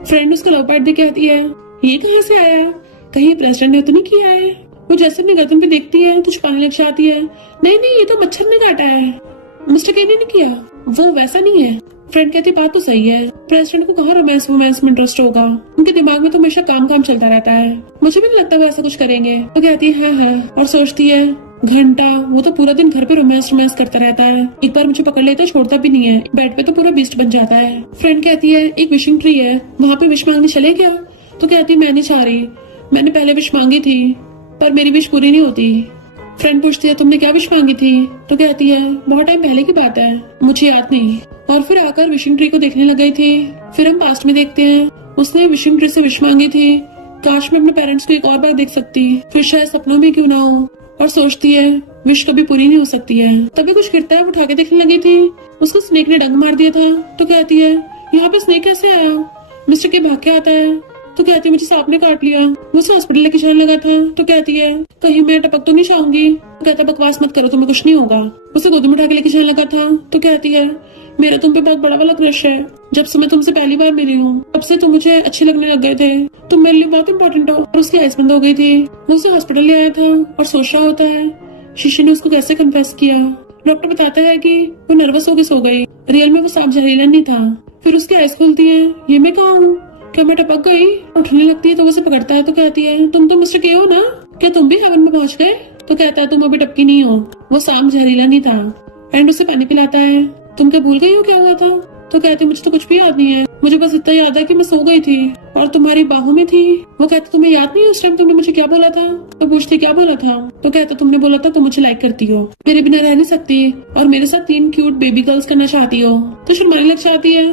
फ्रेंड उसका लव पार्ट देके कहती है ये कहाँ से आया, कहीं प्रेसिडेंट ने तो नहीं किया है। वो जैसे अपने गर्दन पे देखती है तो छुपाने लग जाती है, नहीं नहीं ये तो मच्छर ने काटा है, मिस्टर के ने नहीं किया, वो वैसा नहीं है। फ्रेंड कहती बात तो सही है, प्रेसिडेंट को कहाँ रोमांस वोमांस में इंटरेस्ट होगा, उनके दिमाग में तो हमेशा काम काम चलता रहता है, मुझे भी नहीं लगता वो ऐसा कुछ करेंगे। तो कहती है हाँ, और सोचती है घंटा वो तो पूरा दिन घर पे रोमांस करता रहता है, एक बार मुझे पकड़ लेता है छोड़ता भी नहीं है, बेड पे तो पूरा बीस्ट बन जाता है। फ्रेंड कहती है एक विशिंग ट्री है, वहाँ पे विश मांगने चले क्या। तो कहती मैं नहीं चाह रही, मैंने पहले विश मांगी थी पर मेरी विश पूरी नहीं होती। फ्रेंड पूछती है तुमने क्या विश मांगी थी। तो कहती है बहुत टाइम पहले की बात है, मुझे याद नहीं। और फिर आकर विशिंग ट्री को देखने लग गई थी। फिर हम पास्ट में देखते हैं उसने विशिंग ट्री से विश मांगी थी, काश मैं अपने पेरेंट्स को एक और बार देख सकती, फिर शायद सपनों में क्यों ना हो। और सोचती है विश कभी पूरी नहीं हो सकती है। तभी कुछ गिरता है, वो उठा के देखने लगी थी, उसको स्नेक ने डंक मार दिया था। तो कहती है यहाँ पे स्नेक कैसे आया, मिस्टर के भाग के आता है। तो कहती है मुझे सांप ने काट लिया, मुझे हॉस्पिटल लेके जाने लगा था। तो कहती है कहीं मैं टपक तो नहीं जाऊंगी। तो कहता बकवास मत करो, तुम्हें कुछ नहीं होगा, उसे गोदी में उठा के लेके जाने लगा था। तो कहती है मेरा तुम पे बहुत बड़ा वाला क्रश है, जब से मैं तुमसे पहली बार मिली हूँ तब से तुम मुझे अच्छे लगने लग गए थे, तुम मेरे लिए बहुत इंपॉर्टेंट हो। और उसकी आइस बंद हो गई थी। वो उसे हॉस्पिटल ले आया था और सोच रहा होता है शीशे ने उसको कैसे कन्फेस किया। डॉक्टर बताता है कि वो नर्वस होकर सो गई, रियल में वो सांप जहरीला नहीं था। फिर उसकी आइस खुलती है, ये मैं कहाँ हूँ, क्या मैं टपक गई। उठने लगती है तो वो उसे पकड़ता है। तो कहती है तुम तो मिस्टर के हो ना, क्या तुम भी हेवन में पहुंच गए। तो कहता है तुम अभी टपकी नहीं हो, वो सांप जहरीला नहीं था। एंड उसे पानी पिलाता है, तुम क्या भूल गई हो क्या हुआ था। तो कहती मुझे तो कुछ भी याद नहीं है, मुझे बस इतना याद है कि मैं सो गई थी और तुम्हारी बाहों में थी। वो कहता तुम्हें याद नहीं है उस टाइम तुमने मुझे क्या बोला था। तो पूछती क्या बोला था। तो कहता तुमने बोला था तुम मुझे लाइक करती हो, मेरे बिना रह नहीं सकती और मेरे साथ 3 क्यूट बेबी गर्ल्स करना चाहती हो। तो शर्माने लग जाती है,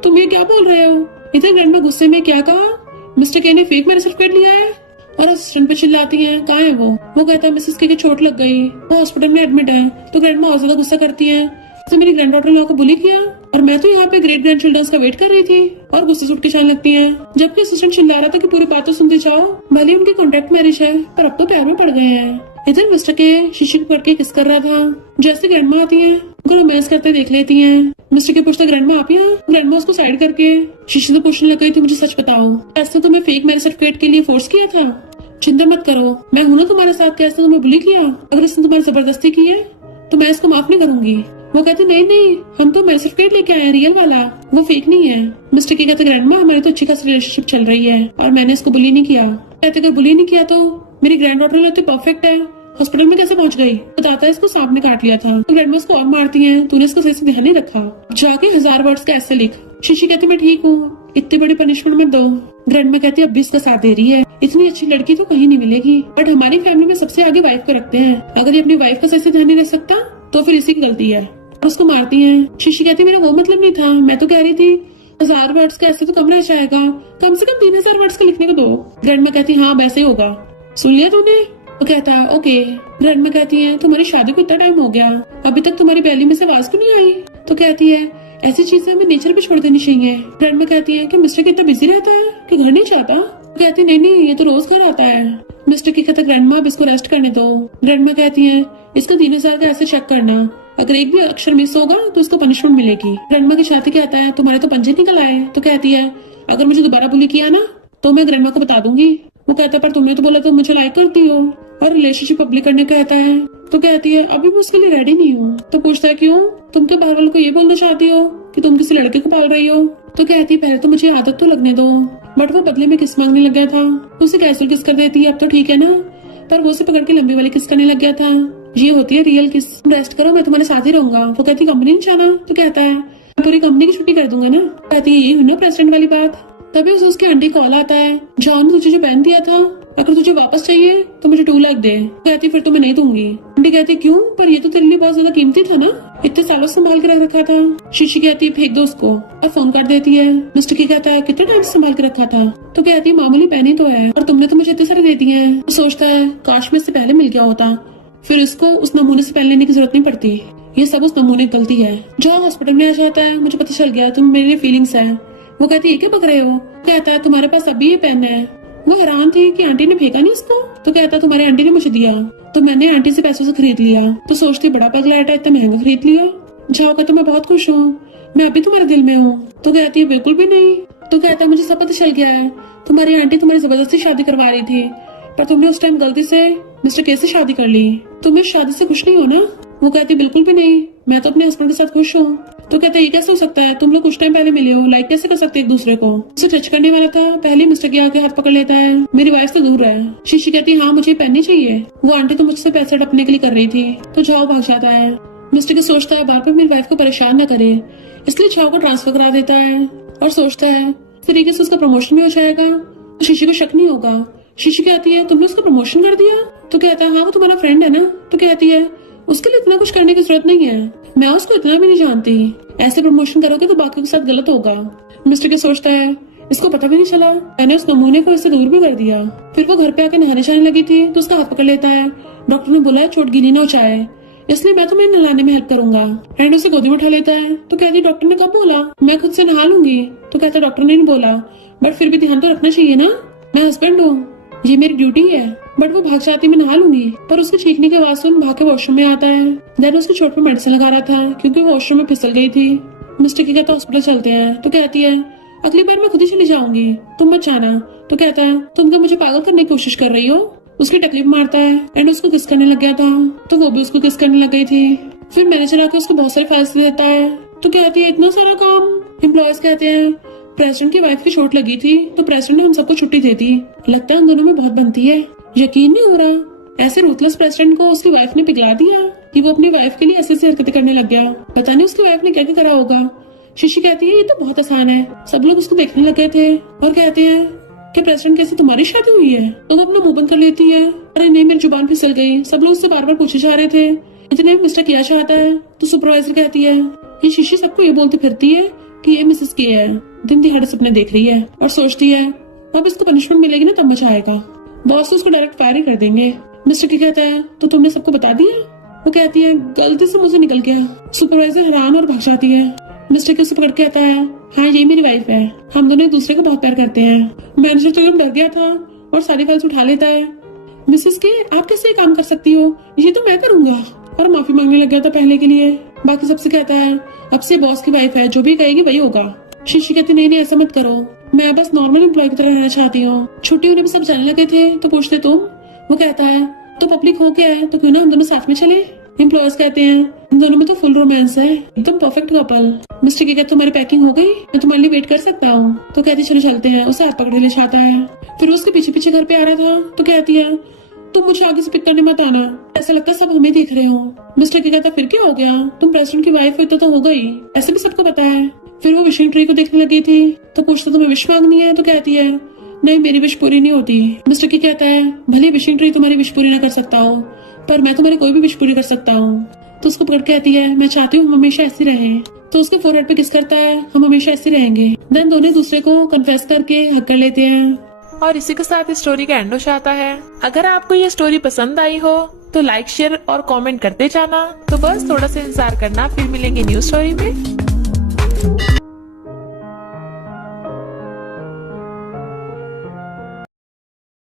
तुम ये क्या बोल रहे हो। इतने ग्रैंडमा गुस्से में क्या कहा, मिस्टर के ने फेक मैरिज सर्टिफिकेट लिया है। और असिस्टेंट पे चिल्लाती है कहाँ है वो कहता है मिसेस के चोट लग गई, वो हॉस्पिटल में एडमिट है। तो ग्रैंडमा और ज्यादा गुस्सा करती है, तो मेरी ग्रैंड डॉटर लॉ को बुली किया और मैं तो यहाँ पे ग्रेट ग्रैंड चिल्ड्रंस का वेट कर रही थी। और गुस्से से उठ के जाने लगती है, जबकि असिस्टेंट चिल्ला रहा था कि पूरी बात तो सुनते जाओ, भले उनकी कॉन्ट्रैक्ट मैरिज है पर अब तो प्यार में पड़ गए हैं। इधर मिस्टर के शीशे को पकड़ के किस कर रहा था। जैसे ग्रैंडमा आती है उनको रोमांस करते देख लेती है। मिस्टर के पूछता ग्रैंडमा आप यहाँ। ग्रैंडमा उसको साइड करके शीशे से पूछने लग गई थी मुझे सच बताओ, ऐसे तुम्हें फेक मैरिज सर्टिफिकेट के लिए फोर्स किया था। चिंता मत करो, मैं हूं ना तुम्हारे साथ, कैसे तुम्हें बुली किया, अगर इसने तुम्हारी जबरदस्ती की है तो मैं इसको माफ नहीं करूंगी। वो कहते नहीं नहीं हम तो मैरिज सर्टिफिकेट लेके आए हैं रियल वाला, वो फेक नहीं है। मिस्टर के कहते ग्रैंडमा हमारी तो अच्छी खासी रिलेशनशिप चल रही है और मैंने इसको बुली नहीं किया। कहते अगर बुली नहीं किया तो मेरी ग्रैंड डॉटर तो परफेक्ट है, हॉस्पिटल में कैसे पहुंच गई? बताता है इसको सांप ने काट लिया था। तो ग्रैंड उसको और मारती है, तूने इसको सही से ध्यान नहीं रखा, जाके 1000 वर्ड्स का ऐसे लिख। शीशी कहती मैं ठीक हूँ, इतनी बड़ी पनिशमेंट मत दो। ग्रैंड में कहती अब भी इसका साथ दे रही है, इतनी अच्छी लड़की तो कहीं नहीं मिलेगी। बट हमारी फैमिली में सबसे आगे वाइफ को रखते हैं, अगर ये अपनी वाइफ का सही से ध्यान नहीं रख सकता तो फिर इसी की गलती है। और उसको मारती है। शीशी कहती मेरा वो मतलब नहीं था, मैं तो कह रही थी 1000 वर्ड्स का ऐसे तो कम रह जाएगा, कम से कम 3000 वर्ड्स का लिखने को दो। ग्रैंड में कहती हाँ वैसे ही होगा, सुन लिया तूने? वो कहता है ओके। ग्रैंड में कहती है तुम्हारी शादी को इतना टाइम हो गया, अभी तक तुम्हारी पहली में से आवाज क्यों नहीं आई? तो कहती है ऐसी चीजें हमें नेचर पे छोड़ देनी चाहिए। ग्रैंड में कहती है कि मिस्टर कितना बिजी रहता है कि घर नहीं चाहता? तो कहती नहीं ये तो रोज घर आता है। मिस्टर की कहता ग्रैंड माँ इसको रेस्ट करने दो। ग्रैंड में कहती है इसका 3000 का ऐसे चेक करना, अगर एक भी अक्षर मिस होगा तो इसको पनिशमेंट मिलेगी। ग्रैंड माँ के साथ कहता है तुम्हारे तो पंजे निकल आए। तो कहती है अगर मुझे दोबारा बुली किया ना तो मैं ग्रैंड माँ को बता दूंगी। वो कहता है पर तुमने तो बोला तुम मुझे लाइक करती हो और रिलेशनशिप पब्लिक करने कहता है। तो कहती है अभी मैं उसके लिए रेडी नहीं हूँ। तो पूछता है क्यों? तुम तो बाहर वालों को ये बोलना चाहती हो कि तुम किसी लड़के को पाल रही हो। तो कहती है पहले तो मुझे आदत तो लगने दो। बट वो बदले में किस मांगने लग गया था, उसे कैजुअल किस कर देती है, अब तो ठीक है ना, पर वो उसे पकड़ के लंबी वाली किस करने लग गया था। ये होती है रियल किस। रेस्ट करो मैं तुम्हारे साथ ही रहूंगा। वो कहती कंपनी नहीं जाना? तो कहता है पूरी कंपनी की छुट्टी कर दूंगा ना। कहती है यही हुई ना प्रेसिडेंट वाली बात। तभी उसे उसकी आंटी कॉल आता है, जॉन तुझे जो पहन दिया था अगर तुझे वापस चाहिए तो मुझे 2 लाख दे। कहती फिर तो मैं नहीं दूंगी। आंटी कहती क्यों? पर ये तो तेरे लिए बहुत ज्यादा कीमती था ना, इतने सालों से संभाल के रख रखा था। शीशी कहती फेंक दो उसको और फोन कर देती है। मिस्टर की कहता है कितने टाइम से संभाल के रखा था? तो कहती मामूली पहनी तो है और तुमने तो मुझे इतने सारे दे दिए हैं। तो सोचता है काश में इससे पहले मिल गया होता, फिर इसको उस नमूने से पहले लेने की जरूरत नहीं पड़ती। ये सब उस नमूने की गलती है। जहाँ हॉस्पिटल में आ जाता है मुझे पता चल गया तुम मेरे लिए फीलिंग्स है। वो कहती है क्या बक रहे हो? कहता है तुम्हारे पास अभी ये पेन है। वो हैरान थी कि आंटी ने फेंका नहीं इसको। तो कहता तुम्हारी आंटी ने मुझे दिया तो मैंने आंटी से पैसों से खरीद लिया। तो सोचती बड़ा पगलाटा इतना महंगा खरीद लिया। जाओ कहता मैं बहुत खुश हूँ, मैं अभी तुम्हारे दिल में हूँ। तो कहती है बिल्कुल भी नहीं। तो कहता मुझे सब पता चल गया है, तुम्हारी आंटी तुम्हारी जबरदस्ती शादी करवा रही थी, पर तुमने उस टाइम गलती से मिस्टर के से शादी कर ली। तुम इस शादी से खुश नहीं हो ना? वो कहती बिल्कुल भी नहीं, मैं तो अपने हस्बैंड के साथ खुश हूँ। तो कहते ये कैसे हो सकता है, तुम लोग कुछ टाइम पहले मिले हो, लाइक कैसे कर सकते एक दूसरे को? उसे टच करने वाला था, पहले मिस्टर के आगे हाथ पकड़ लेता है। मेरी वाइफ से दूर है। शीशी कहती हाँ मुझे पहननी चाहिए, वो आंटी तो मुझसे पैसे हड़पने के लिए कर रही थी। तो जाओ भाग जाता है। मिस्टर की सोचता है बार बार मेरी वाइफ को परेशान न करे, इसलिए झाओ को ट्रांसफर करा देता है और सोचता है इस तरीके से उसका प्रमोशन भी हो जाएगा तो शीशी को शक नहीं होगा। शीशी कहती है तुमने उसका प्रमोशन कर दिया? तो कहता है हाँ वो तुम्हारा फ्रेंड है ना। तो कहती है उसके लिए इतना कुछ करने की जरूरत नहीं है, मैं उसको इतना भी नहीं जानती, ऐसे प्रमोशन करोगे तो बाकी के साथ गलत होगा। मिस्टर के सोचता है इसको पता भी नहीं चला, मैंने उस नमूने को इससे दूर भी कर दिया। फिर वो घर पे आकर नहाने जाने लगी थी तो उसका हाथ पकड़ लेता है। डॉक्टर ने बोला है चोट गीली न हो जाए, इसलिए मैं तुम्हें नहलाने में हेल्प करूंगा। एंड उसे गोदी में उठा लेता है। तो कहती डॉक्टर ने कब बोला, मैं खुद से नहा लूंगी। तो कहता डॉक्टर ने नहीं बोला, बट फिर भी ध्यान तो रखना चाहिए ना, मैं हस्बैंड हूँ, ये मेरी ड्यूटी है। बट वो भाग जाती मैं नहा लूंगी, पर उसके चीखने की आवाज सुन भाग के वॉशरूम में आता है। देन उसकी चोट पे मेडिसिन लगा रहा था क्योंकि वो वॉशरूम में फिसल गई थी। मिस्टर की कहता हॉस्पिटल चलते हैं। तो कहती है अगली बार मैं खुद ही चली जाऊंगी, तुम मत जाना। तो कहता है तुम क्या मुझे पागल करने की कोशिश कर रही हो? उसकी तकलीफ मारता है एंड उसको किस करने लग गया था तो वो भी उसको किस करने लग गई थी। फिर मैनेजर आकर उसको बहुत सारे फाइल्स देता है। तो कहती है इतना सारा काम। एम्प्लॉयज कहते हैं प्रेसिडेंट की वाइफ की चोट लगी थी तो प्रेसिडेंट ने हम सबको छुट्टी दे दी, लगता है उन दोनों में बहुत बनती है। यकीन नहीं हो रहा, ऐसे रूथलेस प्रेसिडेंट को उसकी वाइफ ने पिघला दिया कि वो अपनी वाइफ के लिए ऐसी हरकतें करने लग गया। पता नहीं उसकी वाइफ ने क्या क्या करा होगा। शीशी कहती है ये तो बहुत आसान है। सब लोग उसको देखने लग गए थे और कहते हैं कि प्रेसिडेंट कैसे तुम्हारी शादी हुई है? तो वो अपना मुंह बंद कर लेती है। अरे नहीं मेरी जुबान फिसल गई। सब लोग उससे बार बार पूछे जा रहे थे इतने मिस्टर किया चाहता है। तो सुपरवाइजर कहती है ये शीशी सबको ये बोलती फिरती है कि ये मिसेस के है, दिन दिहाड़े सपने देख रही है और सोचती है अब इसको पनिशमेंट मिलेगी ना तब मजा आएगा, बॉस तो उसको डायरेक्ट फायर ही कर देंगे। मिस्टर की कहता है तो तुमने सबको बता दिया? वो कहती है गलती से मुझे निकल गया। सुपरवाइजर हैरान और भाग जाती है। मिस्टर के उसे पकड़ के आता है हाँ ये मेरी वाइफ है, हम दोनों एक दूसरे को बहुत प्यार करते हैं। मैनेजर तो एकदम डर गया था और सारी फाइल्स उठा लेता है। मिसेस के आप कैसे ये काम कर सकती हो, ये तो मैं करूंगा, और माफी मांगने लग गया था पहले के लिए। बाकी सबसे कहता है अब से बॉस की वाइफ है, जो भी कहेगी वही होगा। शीशी कहती नहीं नहीं ऐसा मत करो, मैं बस नॉर्मल एम्प्लॉय की तरह रहना चाहती हूँ। छुट्टी होने में सब जाने लगे थे तो पूछते तुम? वो कहता है तो पब्लिक हो गया है तो क्यों ना हम दोनों साथ में चले। एम्प्लॉयर्स कहते हैं इन दोनों में तो फुल रोमांस है, एकदम परफेक्ट कपल। मिस्टर के कहते तुम्हारी पैकिंग हो गई, मैं तुम्हारे लिए वेट कर सकता हूँ। तो कहती चलो चलते हैं। उसे हाथ पकड़े ले जाता है। फिर उसके पीछे पीछे घर पे आ रहा था तो कहती है तुम मुझे आगे से पिक करने मत आना, ऐसा लगता है सब हमें देख रहे हो। मिस्टर के कहता फिर क्या हो गया, तुम प्रेसिडेंट की वाइफ हो तो हो गई, ऐसे भी सबको पता है। फिर वो विशिंग ट्री को देखने लगी थी तो पूछता तुम्हें विश मांगनी है, तो कहती है नहीं मेरी विश पूरी नहीं होती। मिस्टर की कहता है भले विशिंग ट्री तुम्हारी विश पूरी न कर सकता हो पर मैं तुम्हारी कोई भी विश पूरी कर सकता हूँ। तो उसको पकड़ कहती है मैं चाहती हूँ हम हमेशा ऐसे रहें। तो उसके फोरहेड पे किस करता है, हम हमेशा ऐसे रहेंगे। देन दोनों दूसरे को कन्फेस करके हक कर लेते हैं। और इसी के साथ इस स्टोरी का एंड हो जाता है। अगर आपको ये स्टोरी पसंद आई हो तो लाइक शेयर और कमेंट करते जाना। तो बस थोड़ा सा इंतजार करना, फिर मिलेंगे न्यू स्टोरी में।